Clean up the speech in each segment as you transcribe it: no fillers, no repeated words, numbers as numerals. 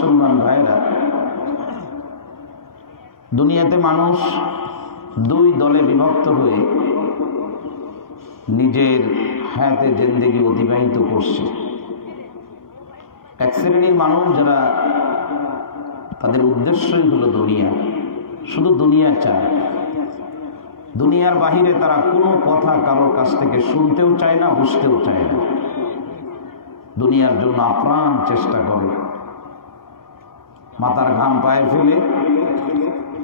মুসলমান ভাইরা, দুনিয়াতে মানুষ দুই দলে বিভক্ত হয়ে নিজের হায়াতে জিন্দেগি অতিবাহিত করছে। এক শ্রেণীর মানুষ যারা তাদের উদ্দেশ্যই হলো দুনিয়া, শুধু দুনিয়া চায়, দুনিয়ার বাহিরে তারা কোনো কথা কারোর কাছ থেকে শুনতেও চায় না, বুঝতেও চায় না। দুনিয়ার জন্য আপ্রাণ চেষ্টা করে, মাথার ঘাম পায়ে ফেলে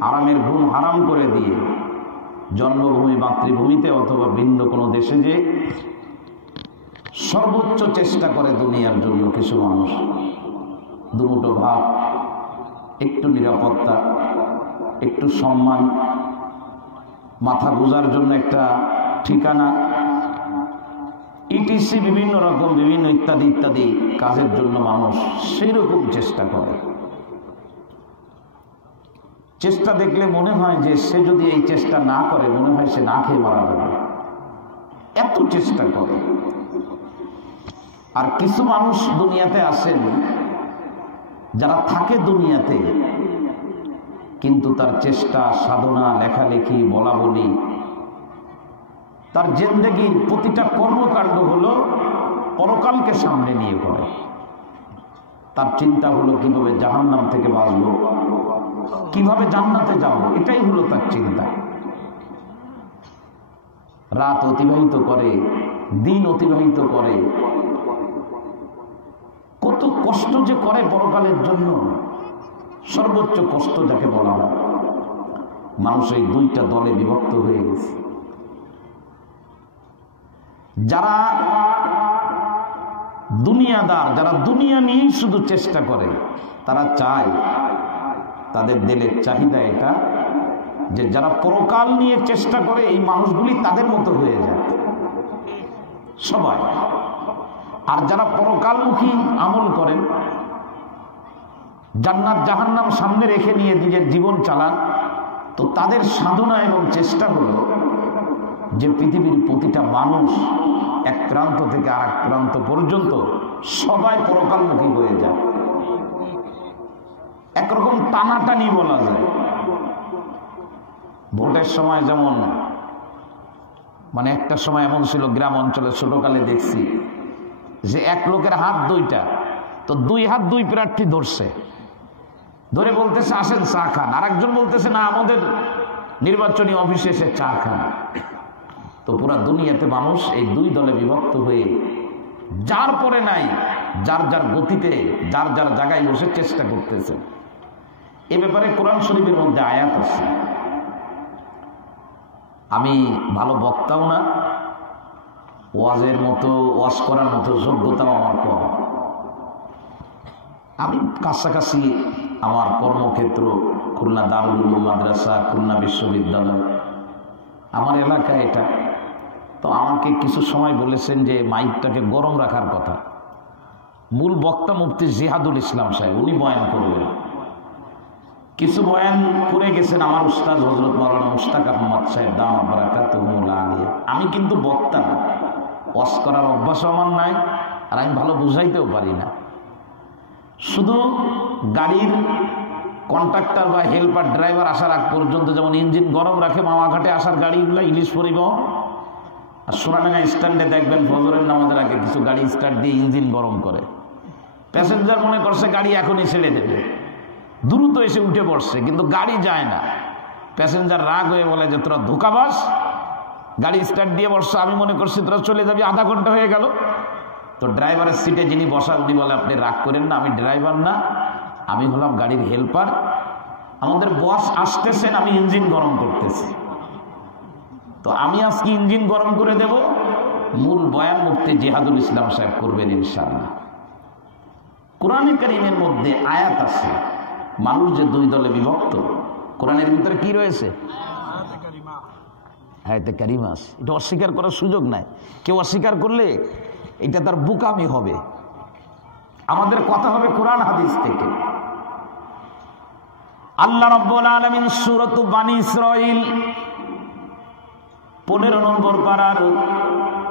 আরামের ঘুম হারাম করে দিয়ে জন্মভূমি মাতৃভূমিতে অথবা ভিন্ন কোনো দেশে যে সর্বোচ্চ চেষ্টা করে দুনিয়ার জন্য। কিছু মানুষ দুমুঠো ভাত, একটু নিরাপত্তা, একটু সম্মান, মাথা গোজার জন্য একটা ঠিকানা, ইটিসি বিভিন্ন রকম বিভিন্ন ইত্যাদি ইত্যাদি কাজের জন্য মানুষ সেই রকম চেষ্টা করে। চেষ্টা দেখলে মনে হয় যে সে যদি এই চেষ্টা না করে মনে হয় সে না খেয়ে মারা যাবে, এত চেষ্টা করে। আর কিছু মানুষ দুনিয়াতে আসেন যারা থাকে দুনিয়াতে, কিন্তু তার চেষ্টা, সাধনা, লেখালেখি, বলা বলি, তার জিন্দেগির প্রতিটা কর্মকাণ্ড হলো পরকালকে সামনে নিয়ে করে। তার চিন্তা হলো কিভাবে জাহান্নাম থেকে বাঁচবো, কিভাবে জান্নাতে যাব, এটাই হলো তার চিন্তা। রাত অতিবাহিত করে, দিন অতিবাহিত করে, কত কষ্ট যে করে পরকালের জন্য। সর্বোচ্চ কষ্ট যাকে বলা হয়। মানুষ এই দুইটা দলে বিভক্ত হয়ে গেছে। যারা দুনিয়াদার, যারা দুনিয়া নিয়েই শুধু চেষ্টা করে, তারা চায়, তাদের দিলের চাহিদা এটা যে যারা পরকাল নিয়ে চেষ্টা করে এই মানুষগুলি তাদের মতো হয়ে যায় সবাই। আর যারা পরকালমুখী আমল করেন, জান্নাত জাহান্নাম সামনে রেখে নিয়ে নিজের জীবন চালান, তো তাদের সাধনা এবং চেষ্টা হলো যে পৃথিবীর প্রতিটা মানুষ এক প্রান্ত থেকে আর এক প্রান্ত পর্যন্ত সবাই পরকালমুখী হয়ে যায়। একরকম টানাটানি বলা যায়। ভোটের সময় যেমন একটা সময় এমন ছিল, গ্রাম অঞ্চলে ছোটকালে দেখছি যে এক লোকের হাত দুইটা, তো দুই হাত দুই প্রার্থী ধরছে, ধরে বলতেছে আসেন চা খান। আর একজন বলতেছে না, আমাদের নির্বাচনী অফিসে এসে চা খান। তো পুরা দুনিয়াতে মানুষ এই দুই দলে বিভক্ত হয়ে যার পরে নাই, যার যার গতিতে, যার যার জায়গায় বসে চেষ্টা করতেছে। এ ব্যাপারে কোরআন শরীফের মধ্যে আয়াত আছে। আমি ভালো বক্তাও না, ওয়াজের মতো, ওয়াজ করার মতো যোগ্যতাও আমার কম। আমি কাছাকাছি আমার কর্মক্ষেত্র খুলনা দারুল উলুম মাদ্রাসা, খুলনা বিশ্ববিদ্যালয়, আমার এলাকায় এটা। তো আমাকে কিছু সময় বলেছেন যে মাইকটাকে গরম রাখার কথা। মূল বক্তা মুফতি জিহাদুল ইসলাম সাহেব, উনি বয়ান করবেন। কিছু বয়ান করে গেছেন আমার উস্তাদ হযরত মাওলানা মুশতাক আহমদ সাহেব দামাত বারাকাতুহুল আলিয়া। আমি কিন্তু বক্তা না, ওয়াজ করার অভ্যাস আমার নাই, আর আমি ভালো বুঝাইতেও পারি না। শুধু গাড়ির কন্ট্রাক্টর বা হেল্পার ড্রাইভার আসার আগ পর্যন্ত যেমন ইঞ্জিন গরম রাখে মামাঘাটে আসার গাড়িগুলো, ইলিশ পরিবহন, আর সোনাডাঙ্গা স্ট্যান্ডে দেখবেন ফজরের নামাজের আগে কিছু গাড়ি স্টার্ট দিয়ে ইঞ্জিন গরম করে। প্যাসেঞ্জার মনে করছে গাড়ি এখনই ছেড়ে দেবে, দ্রুত এসে উঠে পড়ছে, কিন্তু গাড়ি যায় না। প্যাসেঞ্জার রাগ হয়ে বলে যে তোরা ধোঁকাবাজ, গাড়ি স্টার্ট দিয়ে বসছে, আমি মনে করছি তোরা চলে যাবি, আধা ঘন্টা হয়ে গেল। তো ড্রাইভারের সিটে যিনি বসা উনি বলে আপনি রাগ করেন না, আমি ড্রাইভার না, আমি হলাম গাড়ির হেল্পার, আমাদের বস আসতেছেন, আমি ইঞ্জিন গরম করতেছি। তো আমি আজকে ইঞ্জিন গরম করে দেব। মূল বয়ান মুফতি জিহাদুল ইসলাম সাহেব করবেন ইনশাআল্লাহ। কোরআনে কারীমের মধ্যে আয়াত আছে, মানুষ যে দুই দলে বিভক্ত, কোরআনের ভিতরে কি রয়েছে? আয়াতে কারিমা আছে। এটা অস্বীকার করার সুযোগ নাই। কেউ অস্বীকার করলে এটা তার বোকামি হবে। আমাদের কথা হবে কোরআন হাদিস থেকে। আল্লাহ রাব্বুল আলামিন সূরাত বানী ইসরাঈল 15 নম্বর পারার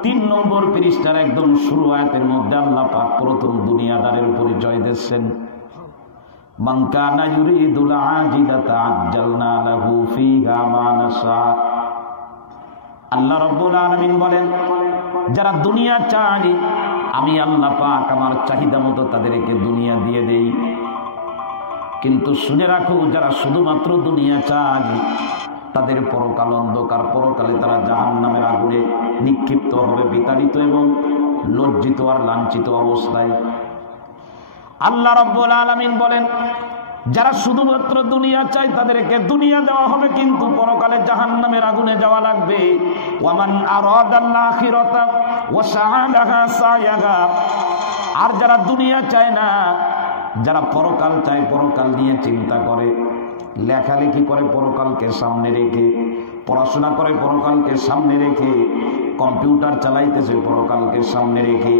3 নম্বর পৃষ্ঠার একদম শুরু আয়াতের মধ্যে আল্লাহ পাক প্রথম দুনিয়াদারের পরিচয় দিচ্ছেন। মান কানা ইউরিদুল আজিলাতা আজ্জালনা লাহু ফিহা মা নাশা। আল্লাহ রাব্বুল আলামিন বলেন, যারা দুনিয়া চায় আমি আল্লাহ পাক আমার চাহিদা মতো তাদেরকে দুনিয়া দিয়ে দেই। কিন্তু শুনে রাখো, যারা শুধুমাত্র দুনিয়া চায় তাদের পরকাল অন্ধকার, পরকালে তারা জাহান্নামের আগুনে নিক্ষিপ্ত হবে, বিতাড়িত এবং লজ্জিত আর লাঞ্ছিত অবস্থায়। আল্লাহ রাব্বুল আলামিন বলেন, যারা শুধুমাত্র দুনিয়া চায় তাদেরকে দুনিয়া দেওয়া হবে, কিন্তু পরকালে জাহান্নামের আগুনে যাওয়া লাগবে। ওয়ামান আরাদাল আখিরাতা ওয়া সাআলাহা সায়াহা। আর যারা দুনিয়া চায় না, যারা পরকাল চায়, পরকাল নিয়ে চিন্তা করে, লেখালেখি করে পরকালকে সামনে রেখে, পড়াশোনা করে পরকালকে সামনে রেখে, কম্পিউটার চালাইতেছে পরকালকে সামনে রেখে,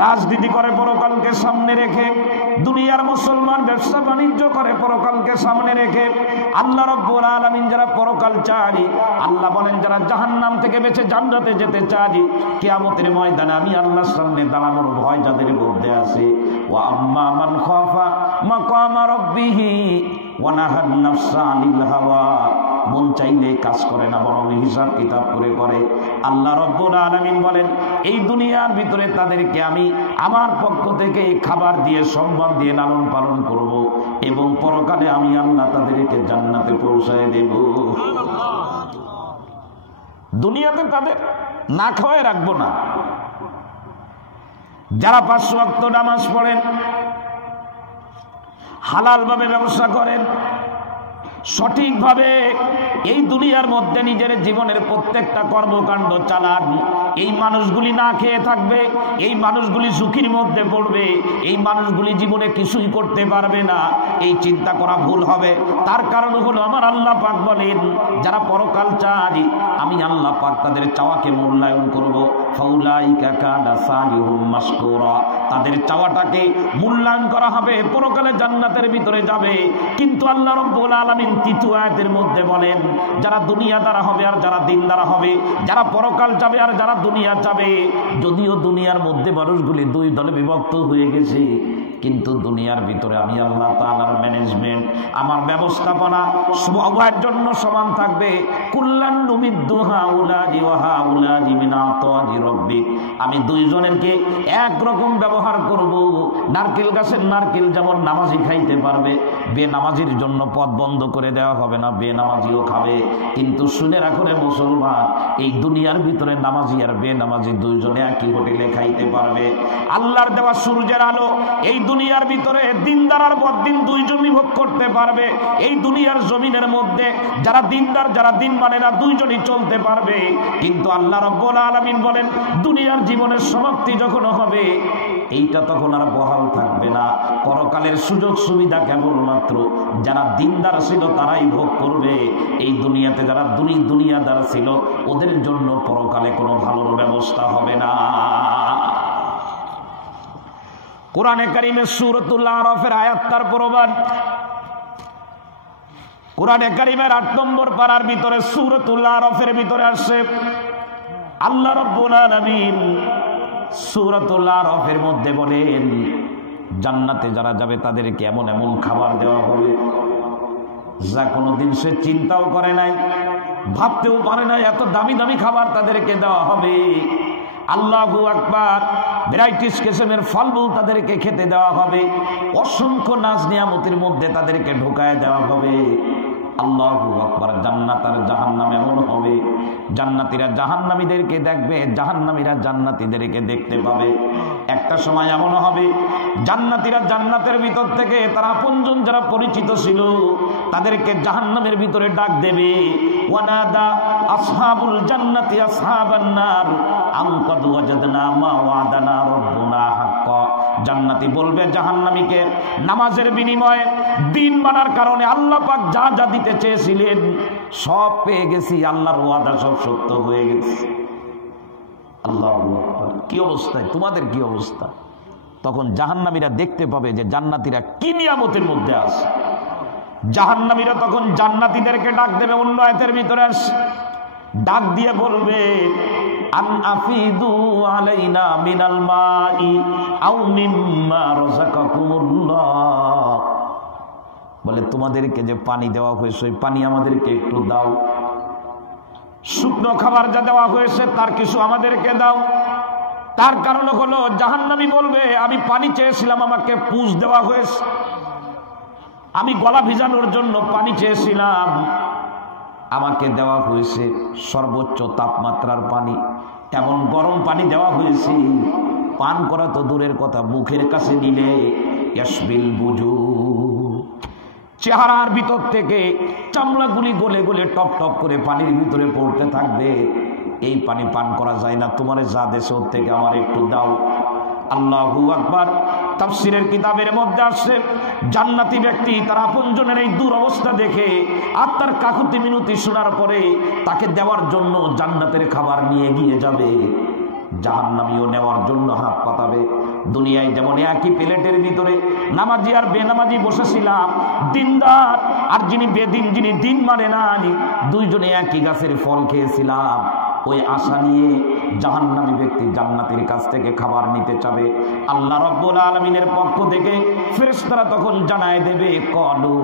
রাজনীতি করে পরকালকে সামনে রেখে, দুনিয়ার মুসলমান ব্যবসা বাণিজ্য করে পরকালকে সামনে রেখে, আল্লাহ রাব্বুল আলামিন যারা পরকাল চায়, আল্লাহ বলেন যারা জাহান্নাম থেকে বেঁচে জান্নাতে যেতে চায়, কিয়ামতের ময়দানে আমি আল্লাহর সামনে দাঁড়ানোর ভয় যাদের মধ্যে আছে, ওয়া আম্মা মান খাফা মাকামা রাব্বিহি ওয়া নাহান নাফসা আনিল হাওয়া। মন চাইলে কাজ করে না, বরং হিসাব কিতাব করে করে। আল্লাহ রাব্বুল আলামিন বলেন, এই দুনিয়ার ভিতরে তাদেরকে আমি আমার পক্ষ থেকে খাবার দিয়ে, সম্মান দিয়ে লালন পালন করব, এবং পরকালে আমি আল্লাহ তাদেরকে জান্নাতে পৌঁছায় দেব। দুনিয়াতে তাদের না খাওয়ায় রাখবো না। যারা 5 ওয়াক্ত নামাজ পড়েন, হালাল ভাবে ব্যবসা করেন, সঠিকভাবে এই দুনিয়ার মধ্যে নিজের জীবনের প্রত্যেকটা কর্মকাণ্ড চালান, এই মানুষগুলি না খেয়ে থাকবে, এই মানুষগুলি ঝুঁকির মধ্যে পড়বে, এই মানুষগুলি জীবনে কিছুই করতে পারবে না, এই চিন্তা করা ভুল হবে। তার কারণ হলো আমার আল্লাহ পাক বলেন, যারা পরকাল চায় আমি আল্লাহ পাক তাদের চাওয়াকে মূল্যায়ন করব। ফাউলাইকা কানা সালিহুম মাশকুরা। তাদের চাওয়াটাকে মূল্যায়ন করা হবে, পরকালে জান্নাতের ভিতরে যাবে। কিন্তু আল্লাহ রাব্বুল আলামিন তৃতীয় আয়াতের মধ্যে বলেন, যারা দুনিয়া দ্বারা হবে আর যারা দিন দ্বারা হবে, যারা পরকাল যাবে আর যারা দুনিয়া যাবে। যদিও দুনিয়ার মধ্যে মানুষগুলি 2 দলে বিভক্ত হয়ে গেছে, কিন্তু দুনিয়ার ভিতরে আমি আল্লাহ তাআলার ম্যানেজমেন্ট, আমার ব্যবস্থাপনা সবার জন্য সমান থাকবে। কুল্লান নুমিদ্দু হাউলাজি ওয়া হাউলাজি মিন আতাজি রাব্বিক। আমি 2 জনেরকে একরকম ব্যবহার করব। নারকেল গাছের নারকেল যেমন নামাজি খাইতে পারবে, বেনামাজির জন্য পথ বন্ধ করে দেওয়া হবে না, বেনামাজিও খাবে। কিন্তু শুনে রাখো রে মুসলমান, এই দুনিয়ার ভিতরে নামাজি আর বেনামাজি 2 জনে একই হোটেলে খাইতে পারবে। আল্লাহর দেওয়া সূর্যের আলো এই দুনিয়ার ভিতরে দিনদার আর বদ্দিন 2 জন ভোগ করতে পারবে। এই দুনিয়ার জমিনের মধ্যে যারা দিনদার যারা দিন মানে না 2 জনই চলতে পারবে। কিন্তু আল্লাহ রাব্বুল আলামিন বলেন, দুনিয়ার জীবনের সমাপ্তি যখন হবে, এইটা তখন আর বহাল থাকবে না। পরকালের সুযোগ সুবিধা কেবলমাত্র যারা দিনদার ছিল তারাই ভোগ করবে। এই দুনিয়াতে যারা দুনিয়াদার ছিল ওদের জন্য পরকালে কোনো ভালোর ব্যবস্থা হবে না। কোরআনে কারীমের সূরাতুল আরাফের আয়াত তার প্রমাণ। কোরআনে কারীমের 8 নম্বর পারার ভিতরে সূরাতুল আরাফের ভিতরে আসছে, আল্লাহ রাব্বুল আলামিন সূরাতুল আরাফের মধ্যে বলেন, জান্নাতে যারা যাবে তাদেরকে এমন এমন খাবার দেওয়া হবে যা কোনোদিন সে চিন্তাও করে নাই, ভাবতেও পারে না, এত দামি দামি খাবার তাদেরকে দেওয়া হবে। আল্লাহু আকবার। ভ্যারাইটিস কিসমের ফলমূল তাদেরকে খেতে দেওয়া হবে, অসংখ্য নাজ নিয়ামতের মধ্যে তাদেরকে ঢোকায় দেওয়া হবে। আল্লাহু আকবার। জান্নাত আর জাহান্নাম এমন হবে, জান্নাতীরা জাহান্নামীদেরকে দেখবে, জাহান্নামীরা জান্নাতীদেরকে দেখতে পাবে। একটা সময় এমন হবে, জান্নাতীরা জান্নাতের ভিতর থেকে তারা আপনজন যারা পরিচিত ছিল তাদেরকে জাহান্নামের ভিতরে ডাক দেবে। ওয়ানাদা আসহাবুল জান্নাতি আসহাবান নার আন কাদ ওয়াজাদনা মা ওয়াদানা রাব্বুনা হাক্কা। জান্নাতি বলবে জাহান্নামীকে, নামাজের বিনিময়ে দিন মানার কারণে আল্লাহ পাক যা যা দিতে চেয়েছিলেন সব পেয়ে গেছি, আল্লাহর ওয়াদা সব সত্য হয়ে গেছে। আল্লাহু আকবার। কি অবস্থায় তোমাদের, কি অবস্থা? তখন জাহান্নামীরা দেখতে পাবে যে জান্নাতীরা কি নিয়ামতের মধ্যে আছে। জাহান্নামীরা তখন জান্নাতীদেরকে ডাক দেবে, অন্য আয়াতের ভিতরে আসে, ডাক দিয়ে বলবে, আন আফিদু আলাইনা মিনাল মাই আও মিম্মা রাযাকাকুমুল্লাহ। বলে তোমাদেরকে যে পানি দেওয়া হয়েছে ওই পানি আমাদেরকে একটু দাও, শুকনো খাবার যা দেওয়া হয়েছে তার কিছু আমাদেরকে দাও। তার কারণ হলো জাহান্নামী বলবে আমি পানি চেয়েছিলাম, আমাকে পুষ দেওয়া হয়েছে, আমি গলা ভিজানোর জন্য পানি চেয়েছিলাম, আমাকে দেওয়া হয়েছে সর্বোচ্চ তাপমাত্রার পানি, এমন গরম পানি দেওয়া হয়েছে, পান করা তো দূরের কথা, মুখের কাছে নিলে ইয়াসবিল বুজু, চেহারার ভিতর থেকে চামড়াগুলি গলে গলে টপ টপ করে পানির ভিতরে পড়তে থাকবে। এই পানি পান করা যায় না, তোমারে যা দেশে ওর থেকে আমার একটু দাও। আল্লাহু আকবার। তাফসীরের কিতাবের মধ্যে আসছে জান্নাতি ব্যক্তি তার আপনজনের এই দুরবস্থা দেখে আর তার কাকুতি মিনতি শোনার পরে তাকে দেওয়ার জন্য জান্নাতের খাবার নিয়ে গিয়ে যাবে, জাহান্নামীও নেওয়ার জন্য হাত পাতাবে। দুনিয়ায় যেমন একই প্লেটের ভিতরে নামাজি আর বেনামাজি বসেছিলাম, দিনদার আর যিনি বেদিন, যিনি দিন মানে না, দুইজনে একই গাছের ফল খেয়েছিলাম, ওই আশা নিয়ে জাহান্নামী ব্যক্তি জান্নাতের কাছ থেকে খাবার নিতে চাবে। আল্লাহ রাব্বুল আলামিনের পক্ষ থেকে ফেরেশতারা তখন জানায় দেবে ক্বালু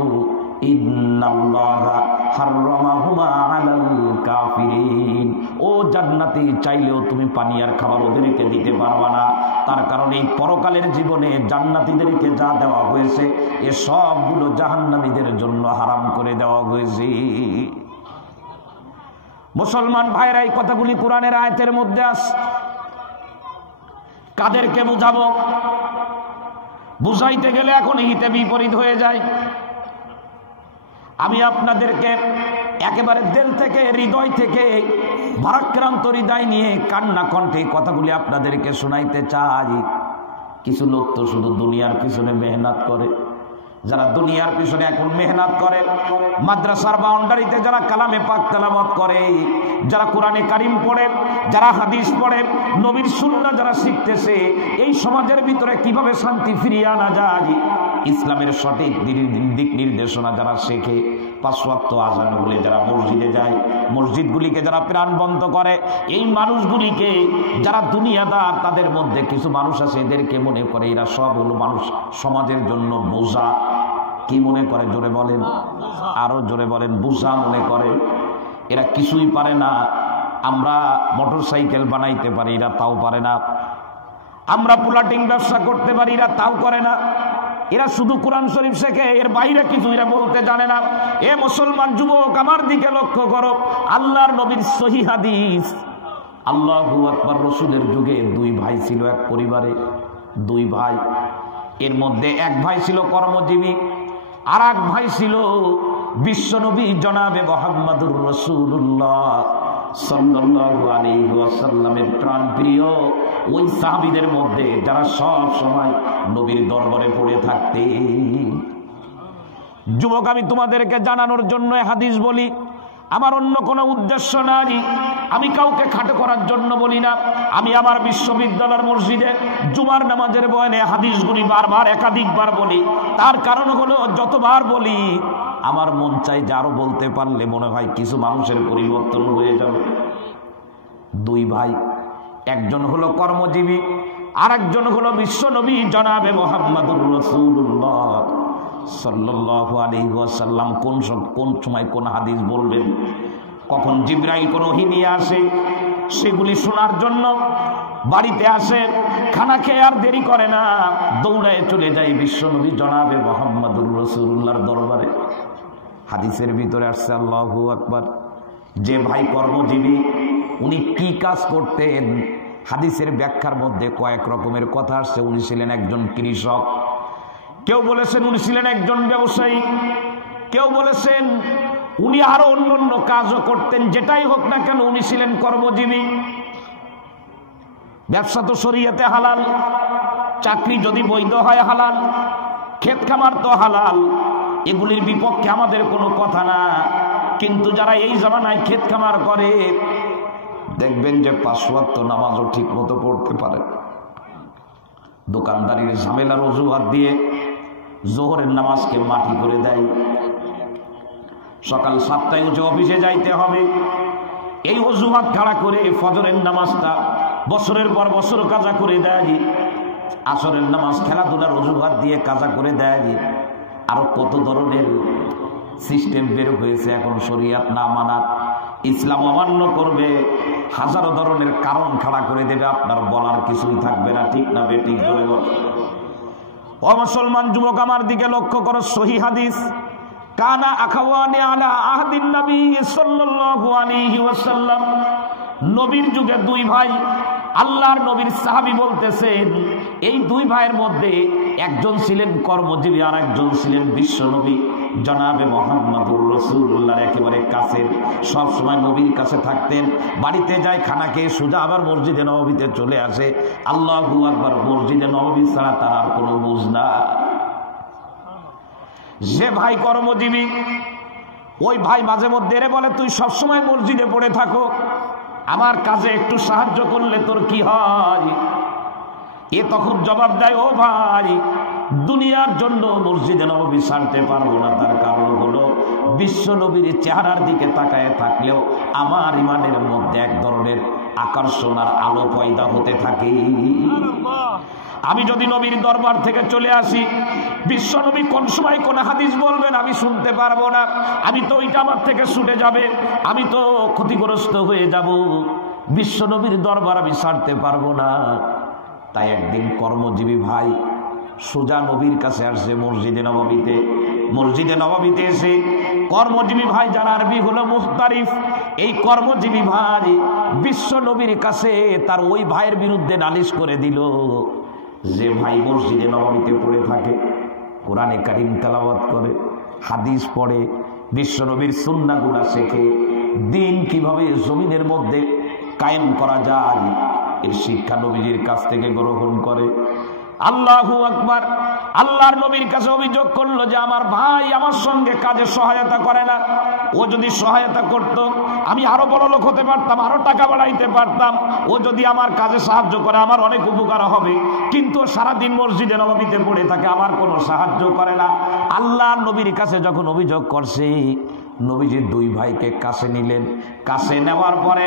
ইন্নাল্লাহা হাররামাহুমা আলাল কাফিরিন, ও জান্নাতি চাইলেও তুমি পানি আর খাবার ওদেরকে দিতে পারবা না, তার কারণ এই পরকালের জীবনে জান্নাতীদেরকে যা দেওয়া হয়েছে এ সবগুলো জাহান্নামীদের জন্য হারাম করে দেওয়া হয়েছে। মুসলমান ভাইরা, এই কথাগুলি কোরআনের আয়াতের মধ্যে আছে। কাদেরকে বুঝাবো? বুঝাইতে গেলে এখন হিতে বিপরীত হয়ে যায়। আমি আপনাদেরকে একেবারে দিল থেকে, হৃদয় থেকে, ভারাক্রান্ত হৃদয় নিয়ে কান্না কণ্ঠে কথাগুলি আপনাদেরকে শোনাইতে চাই। কিছু লোক তো শুধু দুনিয়ার পিছনে মেহনত করে, যারা দুনিয়ার পিছনে এখন মেহনত করে, মাদ্রাসার বাউন্ডারিতে যারা কালামে পাক তেলাওয়াত করে, যারা কোরআনে কারিম পড়ে, যারা হাদিস পড়ে, নবীর সুন্নাহ যারা শিখতেছে, এই সমাজের ভিতরে কিভাবে শান্তি ফিরিয়ে আনা যায়, ইসলামের সঠিক দিক নির্দেশনা যারা শেখে, 5 ওয়াক্ত আযান বলে যারা মসজিদে যায়, মসজিদগুলিকে যারা প্রাণবন্ত করে, এই মানুষগুলিকে যারা দুনিয়াদার, তাদের মধ্যে কিছু মানুষ আছে এদেরকে মনে করে এরা সব হলো মানুষ সমাজের জন্য বোঝা। কি মনে করে? জোরে বলেন, আরো জোরে বলেন। বোঝা মনে করে, এরা কিছুই পারে না। আমরা মোটরসাইকেল বানাইতে পারি, এরা তাও পারে না। আমরা পুলাটিং ব্যবসা করতে পারি, এরা তাও করে না। এরা শুধু কোরআন শরীফ শেখে, এর বাইরে কিছু এরা বলতে জানে না। এ মুসলমান যুবক, আমার দিকে লক্ষ্য করো, আল্লাহর নবীর সহিহ হাদিস। আল্লাহু আকবার। রাসূলের যুগে 2 ভাই ছিল এক পরিবারে, 2 ভাই। এর মধ্যে এক ভাই ছিল কর্মজীবী, আর এক ভাই ছিল বিশ্বনবী জনাবে মুহাম্মদুর রাসূলুল্লাহ সাল্লাল্লাহু আলাইহি ওয়াসাল্লামের প্রাণপ্রিয় ওই সাহাবীদের মধ্যে যারা সব সময় নবীর দরবারে পড়ে থাকতেন। যুবক, আমি তোমাদেরকে জানানোর জন্য হাদিস বলি, আমার অন্য কোনো উদ্দেশ্য নাই। আমি কাউকে খাটো করার জন্য বলি না। আমি আমার বিশ্ববিদ্যালয়ের মসজিদে জুমার নামাজের বয়ানে হাদিসগুলি বারবার একাধিকবার বলি। তার কারণ হলো যতবার বলি আমার মন চাই যে আরো বলতে পারলে মনে হয় কিছু মানুষের পরিবর্তন হয়ে যাবে। 2 ভাই, একজন হলো কর্মজীবী, আর একজন হলো বিশ্বনবী জনাবে মুহাম্মদুর রাসূলুল্লাহ সাল্লাল্লাহু আলাইহি ওয়াসাল্লাম। কোন সময় কোন হাদিস বলবেন, কখন জিবরাইল কোন ওহী নিয়ে আসে, সেগুলি শোনার জন্য বাড়িতে আসে, খানা খেয়ে আর দেরি করে না, দৌড়ায় চলে যায় বিশ্বনবী জনাবে মুহাম্মদুর রাসূলুল্লাহর দরবারে। হাদিসের ভিতরে আসছে, আল্লাহু আকবার, যে ভাই কর্মজীবী উনি কি কাজ করতেন, হাদিসের ব্যাখ্যার মধ্যে কয়েক রকমের কথা আসছে। উনি ছিলেন একজন কৃষক, কেউ বলেছেন উনি ছিলেন একজন ব্যবসায়ী, কেউ বলেছেন উনি আরো অন্য কাজও করতেন। যেটাই হোক না কেন উনি ছিলেন কর্মজীবী। ব্যবসা তো শরীয়তে হালাল, চাকরি যদি বৈধ হয় হালাল, ক্ষেত খামার তো হালাল, এগুলির বিপক্ষে আমাদের কোনো কথা না। কিন্তু যারা এই জামানায় ক্ষেত খামার করে, দেখবেন যে 5 ওয়াক্ত নামাজও ঠিক মতো পড়তে পারে, দোকানদারির ঝামেলার অজুহাত দিয়ে জোহরের নামাজকে মাটি করে দেয়। সকাল 7টায় উঠে অফিসে যাইতে হবে, এই অজুহাত খাড়া করে ফজরের নামাজটা বছরের পর বছর কাজা করে দেয়। আসরের নামাজ খেলাধুলার অজুহাত দিয়ে কাজা করে দেয়। আরো কত ধরনের সিস্টেম বের হয়েছে এখন শরিয়াত না মানার, ইসলাম অমান্য করবে, হাজারো ধরনের কারণ খাড়া করে দেবে, আপনার বলার কিছুই থাকবে না। ঠিক না বেঠিক বলে বল। ও মুসলমান যুবক আমার দিকে লক্ষ্য করো, সহিহ হাদিস, কানা আখাওয়ানি আলা আহদিন নবী সাল্লাল্লাহু আলাইহি ওয়াসাল্লাম, নবীর যুগে দুই ভাই, আল্লাহর নবীর সাহাবী বলতেছেন এই দুই ভাইয়ের মধ্যে একজন ছিলেন কর্মজীবী আর একজন ছিলেন বিশ্ব নবী জনাবে মুহাম্মদুর রাসূলুল্লাহর একেবারে কাছে, সব সময় নবীর কাছে থাকতেন। বাড়িতে যায়, খানা খেয়ে সোজা আবার মসজিদে নববীতে চলে আসে। আল্লাহু আকবার, মসজিদে নববী ছাড়া তার আর কোনো বুঝ না। যে ভাই কর্মজীবী ওই ভাই মাঝে মধ্যে এরে বলে তুই সবসময় মসজিদে পড়ে থাকো, আমার কাজে একটু সাহায্য করলে তোর কি হয়? এ তখন জবাব দেয়, ও ভাই দুনিয়ার জন্য মসজিদে নববী ছাড়তে পারবো না, তার কারণ হলো বিশ্ব নবীর চেহারার দিকে তাকায় থাকলেও আমার ইমানের মধ্যে এক ধরনের আকর্ষণ আর আলো পয়দা হতে থাকে। আমি যদি নবীর দরবার থেকে চলে আসি, বিশ্ব নবী কোন সময় কোন হাদিস বলবেন আমি শুনতে পারবো না, আমি তো ওইটা আমার থেকে ছুটে যাবে, আমি তো ক্ষতিগ্রস্ত হয়ে যাব, বিশ্ব নবীর দরবার আমি ছাড়তে পারবো না। তাই একদিন কর্মজীবী ভাই সোজা নবীর কাছে আসছে মসজিদে নববীতে। মসজিদে নববীতে এসে কর্মজীবী ভাই, যার আরবি হলো মুখতারিফ, এই কর্মজীবী ভাই বিশ্ব নবীর কাছে তার ওই ভাইয়ের বিরুদ্ধে নালিশ করে দিল যে ভাই মসজিদে নববীতে পড়ে থাকে, কোরআনে কারীম তেলাওয়াত করে, হাদিস পড়ে, বিশ্ব নবীর সুন্নাহগুলো শেখে, দিন কিভাবে জমিনের মধ্যে কায়েম করা যায় এর শিক্ষা নবীজির কাছ থেকে গ্রহণ করে। আল্লাহু আকবার। আল্লাহর নবীর কাছে অভিযোগ করলো যে আমার ভাই আমার সঙ্গে কাজে সহায়তা করে না, ও যদি সহায়তা করত আমি আরো বড় লোক হতে পারতাম, আরো টাকা বাড়াইতে পারতাম, ও যদি আমার কাজে সাহায্য করে আমার অনেক উপকার হবে, কিন্তু সারাদিন মসজিদে নববীতে পড়ে থাকে, আমার কোনো সাহায্য করে না। আল্লাহর নবীর কাছে যখন অভিযোগ করছে, নবীজি দুই ভাইকে কাছে নিলেন। কাছে নেওয়ার পরে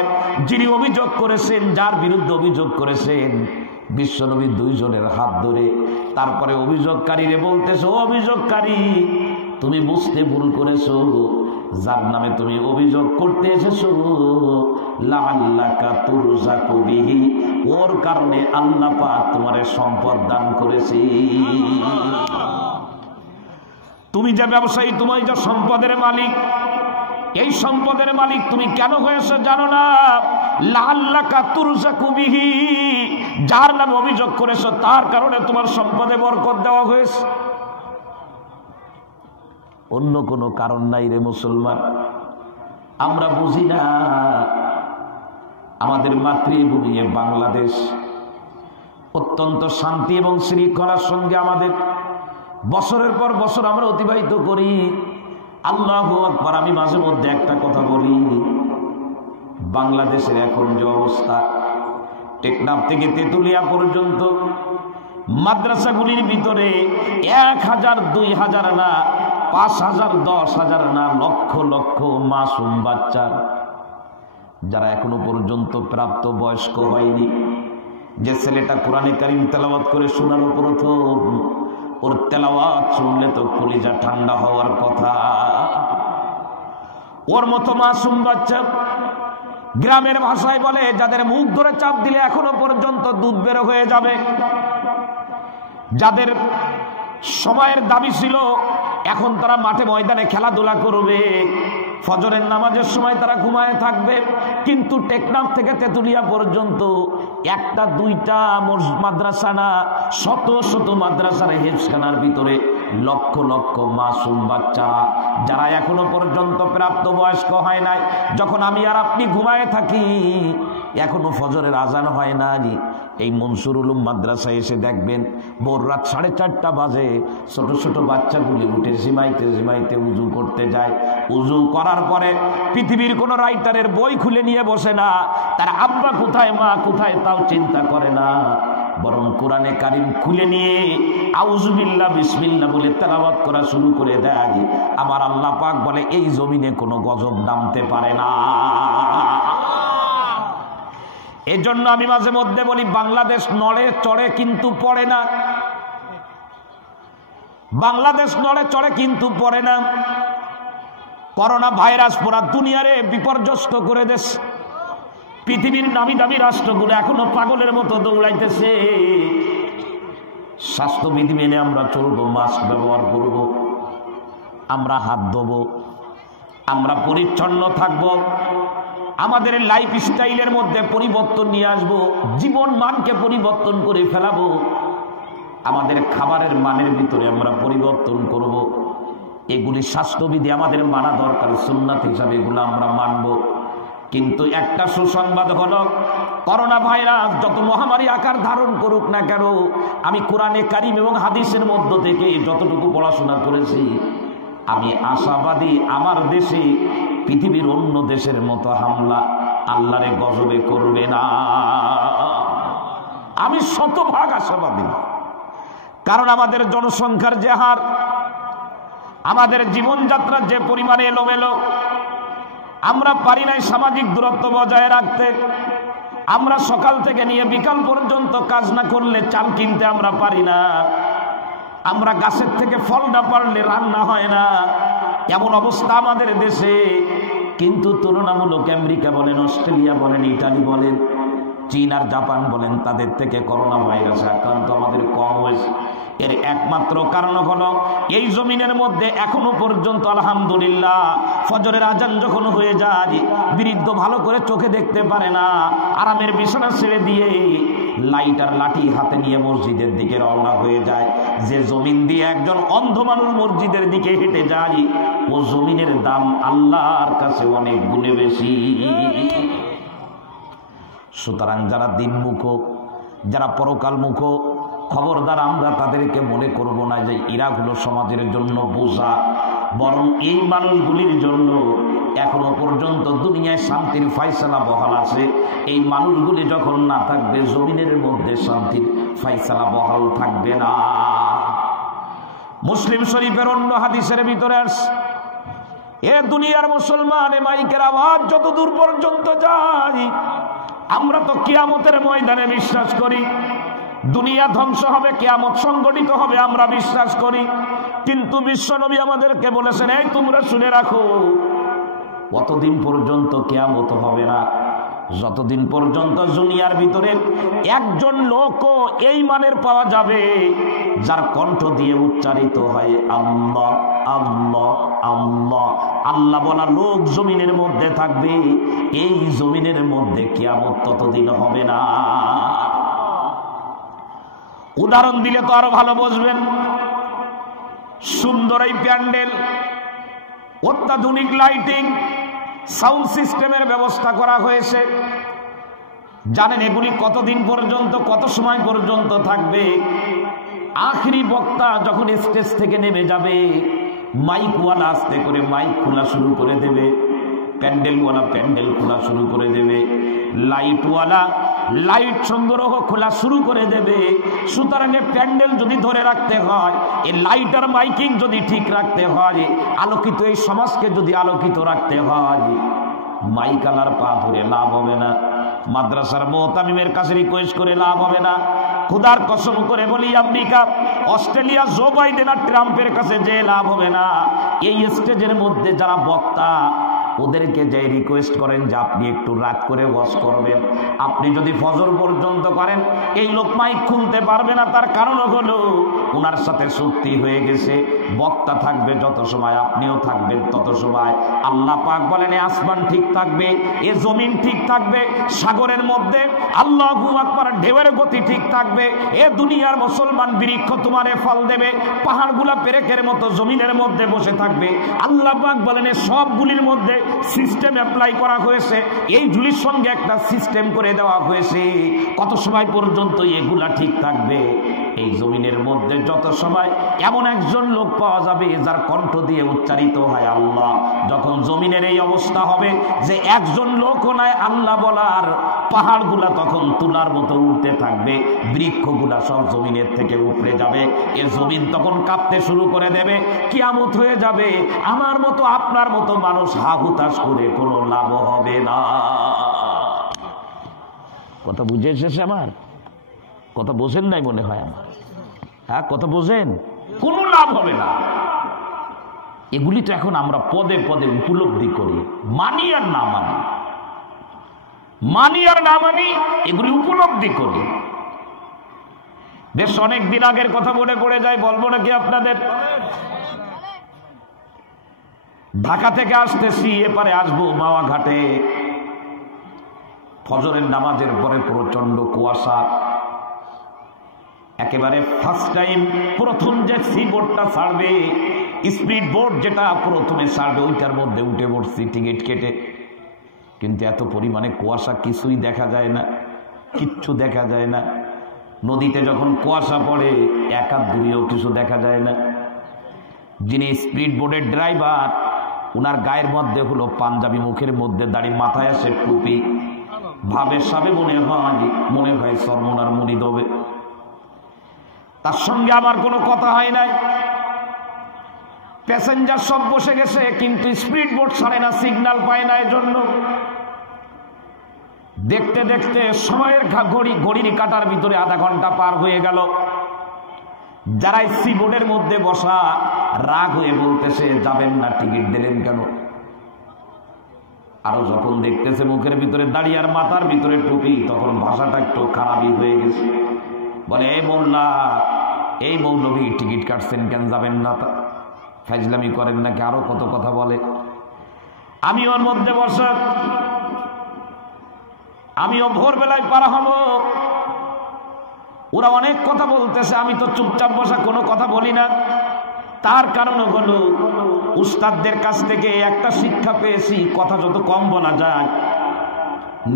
যিনি অভিযোগ করেছেন, যার বিরুদ্ধে অভিযোগ করেছেন, বিশ্বনবী দুইজনের হাত ধরে তারপরে অভিযোগকারীরে বলতেছো, অভিযোগকারী তুমি বুঝতে ভুল করেছো, যার নামে তুমি অভিযোগ করতে এসেছো লাআল্লাকা তুরযাকু বিহি, ওর কারণে আল্লাহ পাক তোমারে সম্পদ দান করেছে। তুমি যে ব্যবসায়ী, তুমি যে সম্পদের মালিক, এই সম্পদের মালিক তুমি কেন হয়েছে জানো না? লাআল্লাকা তুরযাকু বিহি, যার নামে অভিযোগ করেছো তার কারণে তোমার সম্পদে বরকত দেওয়া হয়েছে, অন্য কোনো কারণ নাই রে মুসলমান। আমরা বুঝি না আমাদের মাতৃভূমি বাংলাদেশ অত্যন্ত শান্তি এবং শৃঙ্খলার সঙ্গে আমাদের বছরের পর বছর আমরা অতিবাহিত করি। আল্লাহু আকবার। আমি মাঝে মধ্যে একটা কথা বলি, বাংলাদেশের এখন যে অবস্থা, টেকনাফ থেকে তেতুলিয়া পর্যন্ত মাদ্রাসাগুলির ভিতরে 1000, 2000 না, 5000, 10,000 না, লক্ষ লক্ষ মাসুম বাচ্চা যারা এখনো পর্যন্ত প্রাপ্ত বয়স্ক হয়নি। যে ছেলেটা কোরআনে কারীম তেলাওয়াত করে শোনালো প্রথম, ওর তেলাওয়াত শুনলে তো কলিজা ঠান্ডা হওয়ার কথা। ওর মতো মাসুম বাচ্চা, গ্রামের ভাষায় বলে যাদের মুখ ধরে চাপ দিলে এখনো পর্যন্ত দুধ বের হয়ে যাবে, যাদের সময়ের দাবি ছিল এখন তারা মাঠে ময়দানে খেলাধুলা করবে, ফজরের নামাজের সময় তারা ঘুমায় থাকবে, কিন্তু টেকনাফ থেকে তেতুলিয়া পর্যন্ত 1টা 2টা মাদ্রাসা না, শত শত মাদ্রাসার হেফজখানার ভিতরে লক্ষ লক্ষ মাসুম বাচ্চারা যারা এখনো পর্যন্ত প্রাপ্ত বয়স্ক হয় নাই। যখন আমি আর আপনি ঘুমায় থাকি, এখনো ফজরের আজান হয় না, এই মনসুর উলুম মাদ্রাসায় এসে দেখবেন ভোর রাত 4:30টা বাজে ছোট ছোট বাচ্চাগুলি উঠে ঝিমাইতে ঝিমাইতে উজু করতে যায়। উজু করার পরে পৃথিবীর কোন রাইটারের বই খুলে নিয়ে বসে না, তার আব্বা কোথায় মা কোথায় তাও চিন্তা করে না, বরং কোরআনে কারীম খুলে নিয়ে আউযুবিল্লাহ বিসমিল্লাহ বলে তেলাওয়াত করা শুরু করে দেয়। আমার আল্লাহ পাক বলে এই জমিনে কোনো গজব নামতে পারে না। এজন্য আমি মাঝে মধ্যে বলি বাংলাদেশ নড়ে চড়ে কিন্তু পড়ে না। বাংলাদেশ নড়ে চড়ে কিন্তু পড়ে না। করোনা ভাইরাস পুরা দুনিয়ারে বিপর্যস্ত করে দেশ। পৃথিবীর নামি দামি রাষ্ট্রগুলো এখনো পাগলের মতো দৌড়াইতেছে। স্বাস্থ্যবিধি মেনে আমরা চলবো, মাস্ক ব্যবহার করব, আমরা হাত ধোবো, আমরা পরিচ্ছন্ন থাকব, আমাদের লাইফ স্টাইলের মধ্যে পরিবর্তন নিয়ে আসবো, জীবন মানকে পরিবর্তন করে ফেলাবো, আমাদের খাবারের মানের ভিতরে আমরা পরিবর্তন করব। এগুলি স্বাস্থ্যবিধি আমাদের মানা দরকার, সুন্নাত হিসাবে এগুলো আমরা মানব। কিন্তু একটা সুসংবাদ হলো, করোনা ভাইরাস যত মহামারী আকার ধারণ করুক না কেন, আমি কোরআনে কারিম এবং হাদিসের মধ্য থেকে যতটুকু পড়াশোনা করেছি, আমি আশাবাদী আমার দেশে পৃথিবীর অন্য দেশের মতো হামলা আল্লাহরে গজবে করবে না। আমি শতভাগ আশাবাদী। কারণ আমাদের জনসংখ্যার যে হার, আমাদের জীবনযাত্রার যে পরিমাণে এলোমেলো, আমরা পারি নাই সামাজিক দূরত্ব বজায় রাখতে। আমরা সকাল থেকে নিয়ে বিকাল পর্যন্ত কাজ না করলে চাল কিনতে আমরা পারি না। আমরা গাছের থেকে ফল না পারলে রান্না হয় না। এমন অবস্থা আমাদের দেশে। কিন্তু তুলনামূলক আমেরিকা বলেন, অস্ট্রেলিয়া বলেন, ইটালি বলেন, চীন আর জাপান বলেন, তাদের থেকে করোনা ভাইরাসে আক্রান্ত আমাদের কম হয়েছে। এর একমাত্র কারণ হলো এই জমিনের মধ্যে এখনো পর্যন্ত আলহামদুলিল্লাহ ফজরের আজান যখন হয়ে যায়, বৃদ্ধ ভালো করে চোখে দেখতে পারে না, আরামের বিছানা ছেড়ে দিয়ে লাইট আর লাঠি হাতে নিয়ে মসজিদের দিকে রওনা হয়ে যায়। যে জমিন দিয়ে একজন অন্ধ মানুষ মসজিদের দিকে হেঁটে যায়, ও জমিনের দাম আল্লাহর কাছে অনেক গুণে বেশি। সুতরাং যারা দিনমুখ, যারা পরকালমুখ, খবরদার আমরা তাদেরকে মনে করব না যে এরা হলো সমাজের জন্য বোঝা। বরং এই মানুষগুলির জন্য এখনো পর্যন্ত দুনিয়ায় শান্তির ফায়সালা বহাল আছে। এই মানুষগুলি যখন না থাকবে, জমিনের মধ্যে শান্তির ফায়সালা বহাল থাকবে না। মুসলিম শরীফের অন্য হাদিসের ভিতরে আসে, এ দুনিয়ার মুসলমান, এ মাইকের আওয়াজ যত দূর পর্যন্ত যায়, আমরা তো কিয়ামতের ময়দানে বিশ্বাস করি। দুনিয়া ধ্বংস হবে, কিয়ামত সংগঠিত হবে, আমরা বিশ্বাস করি। কিন্তু বিশ্বনবী আমাদেরকে বলেছেন, এই তোমরা শুনে রাখো, কতদিন পর্যন্ত কিয়ামত হবে না, যতদিন পর্যন্ত দুনিয়ার ভিতরে একজন লোকও এই মানের পাওয়া যাবে যার কণ্ঠ দিয়ে উচ্চারিত হয় আল্লাহ আল্লাহ আল্লাহ। আল্লাহ বলা লোক জমিনের মধ্যে থাকবে, এই জমিনের মধ্যে কিয়ামত ততদিন হবে না। উদাহরণ দিলে তো আরো ভালো বুঝবেন। সুন্দর এই প্যান্ডেল, অত্যাধুনিক লাইটিং, সাউন্ড সিস্টেমের ব্যবস্থা করা হয়েছে। জানেন এগুলি কতদিন পর্যন্ত, কত সময় পর্যন্ত থাকবে? আখরি বক্তা যখন স্টেজ থেকে নেমে যাবে, মাইকওয়ালা আস্তে করে মাইক খোলা শুরু করে দেবে, প্যান্ডেলওয়ালা প্যান্ডেল খোলা শুরু করে দেবে, লাইটওয়ালা লাইট সংগ্রহ খোলা শুরু করে দেবে। সুতরাং প্যান্ডেল যদি ধরে রাখতে হয়, এই লাইট আর মাইকিং যদি ঠিক রাখতে হয়, আলোকিত এই সমাজকে যদি আলোকিত রাখতে হয়, মাইকালার পা ধরে লাভ হবে না, মাদ্রাসার মুতামিমের কাছে রিকোয়েস্ট করে লাভ হবে না। খুদার কসম করে বলি, আমেরিকা, অস্ট্রেলিয়া, জো বাইডেন আর ট্রাম্পের কাছে যে লাভ হবে না। এই স্টেজের মধ্যে যারা বক্তা, ওদেরকে যে রিকোয়েস্ট করেন যে আপনি একটু রাত করে ওয়াজ করবেন, আপনি যদি ফজর পর্যন্ত করেন, এই লোক মাইক খুলতে পারবে না। তার কারণ হলো ওনার সাথে চুক্তি হয়ে গেছে, বক্তা থাকবে যত সময়, আপনিও থাকবেন তত সময়। আল্লাহ পাক বলেন, আসমান ঠিক থাকবে, এ জমিন ঠিক থাকবে, সাগরের মধ্যে আল্লাহু আকবার ঢেউয়ের গতি ঠিক থাকবে, এ দুনিয়ার মুসলমান বৃক্ষ তোমারে ফল দেবে, পাহাড়গুলা পেরেকের মতো জমিনের মধ্যে বসে থাকবে। আল্লাহ পাক বলেন, সবগুলির মধ্যে সিস্টেম অ্যাপ্লাই করা হয়েছে, এই ঝুলির সঙ্গে একটা সিস্টেম করে দেওয়া হয়েছে। কত সময় পর্যন্ত এগুলা ঠিক থাকবে? এই জমিনের মধ্যে যত সময় এমন একজন লোক পাওয়া যাবে যার কণ্ঠ দিয়ে উচ্চারিত হয় আল্লাহ। যখন জমিনের এই অবস্থা হবে যে একজন লোকও নাই আল্লাহ বলার, পাহাড়গুলা তখন তুলার মতো উঠতে থাকবে, বৃক্ষগুলা সব জমিনের থেকে উপড়ে যাবে, এর জমিন তখন কাঁপতে শুরু করে দেবে, কিয়ামত হয়ে যাবে। আমার মতো আপনার মতো মানুষ হাহুতাশ করে কোনো লাভ হবে না। কথা বুঝে এসেছে আমার? কথা বোঝেন নাই মনে হয় আমার? হ্যাঁ, কথা বোঝেন? কোনো লাভ হবে না। এগুলি তো এখন আমরা পদে পদে উপলব্ধি করি, মানি আর না মানি, মানি আর না মানি, এগুলি উপলব্ধি করি। বেশ অনেক দিন আগের কথা মনে পড়ে যায়, বলবো নাকি আপনাদের? ঢাকা থেকে আসতেছি, এপারে আসবো মাওয়া ঘাটে, ফজরের নামাজের পরে প্রচন্ড কুয়াশা। একেবারে ফার্স্ট টাইম প্রথম যে সি বোর্ডটা ছাড়বে, স্পিড বোর্ড যেটা প্রথমে ছাড়বে, ওইটার মধ্যে উঠে পড়ছি টিকিট কেটে। কিন্তু এত পরিমাণে কুয়াশা, কিছুই দেখা যায় না, কিচ্ছু দেখা যায় না। নদীতে যখন কুয়াশা পড়ে এক হাত দূরেও কিছু দেখা যায় না। যিনি স্পিড বোর্ডের ড্রাইভার, উনার গায়ের মধ্যে হলো পাঞ্জাবি, মুখের মধ্যে দাড়ি, মাথায় আসে টুপি, ভাবে সাবে মনে হয় সরমনার মুড়ি দেবে। তার সঙ্গে আমার কোনো কথা হয় নাই, প্যাসেঞ্জার সব বসে গেছে, কিন্তু স্পিড বোট ছাড়ে না, সিগন্যাল পায় না। এজন্য দেখতে দেখতে সময়ের ঘড়ির কাটার ভিতরে আধা ঘন্টা পার হয়ে গেল। যারা সি বোর্ডের মধ্যে বসা রাগ হয়ে বলতেছে, যাবেন না, টিকিট দিলেন কেন? আরো যখন দেখতেছে মুখের ভিতরে দাড়ি আর মাথার ভিতরে টুপি, তখন ভাষাটা একটু খারাপই হয়ে গেছে। বলে, এই মোল্লা, এই মৌলভী, টিকিট কাটছেন কেন, যাবেন না? ফাজলামি করেন নাকি? আরো কত কথা বলে। আমি ওর মধ্যে বসে, আমিও ভোরবেলায় পারা হব, ওরা অনেক কথা বলতেছে, আমি তো চুপচাপ বসা, কোনো কথা বলি না। তার কারণ হলো উস্তাদদের কাছ থেকে একটা শিক্ষা পেয়েছি, কথা যত কম বলা যায়,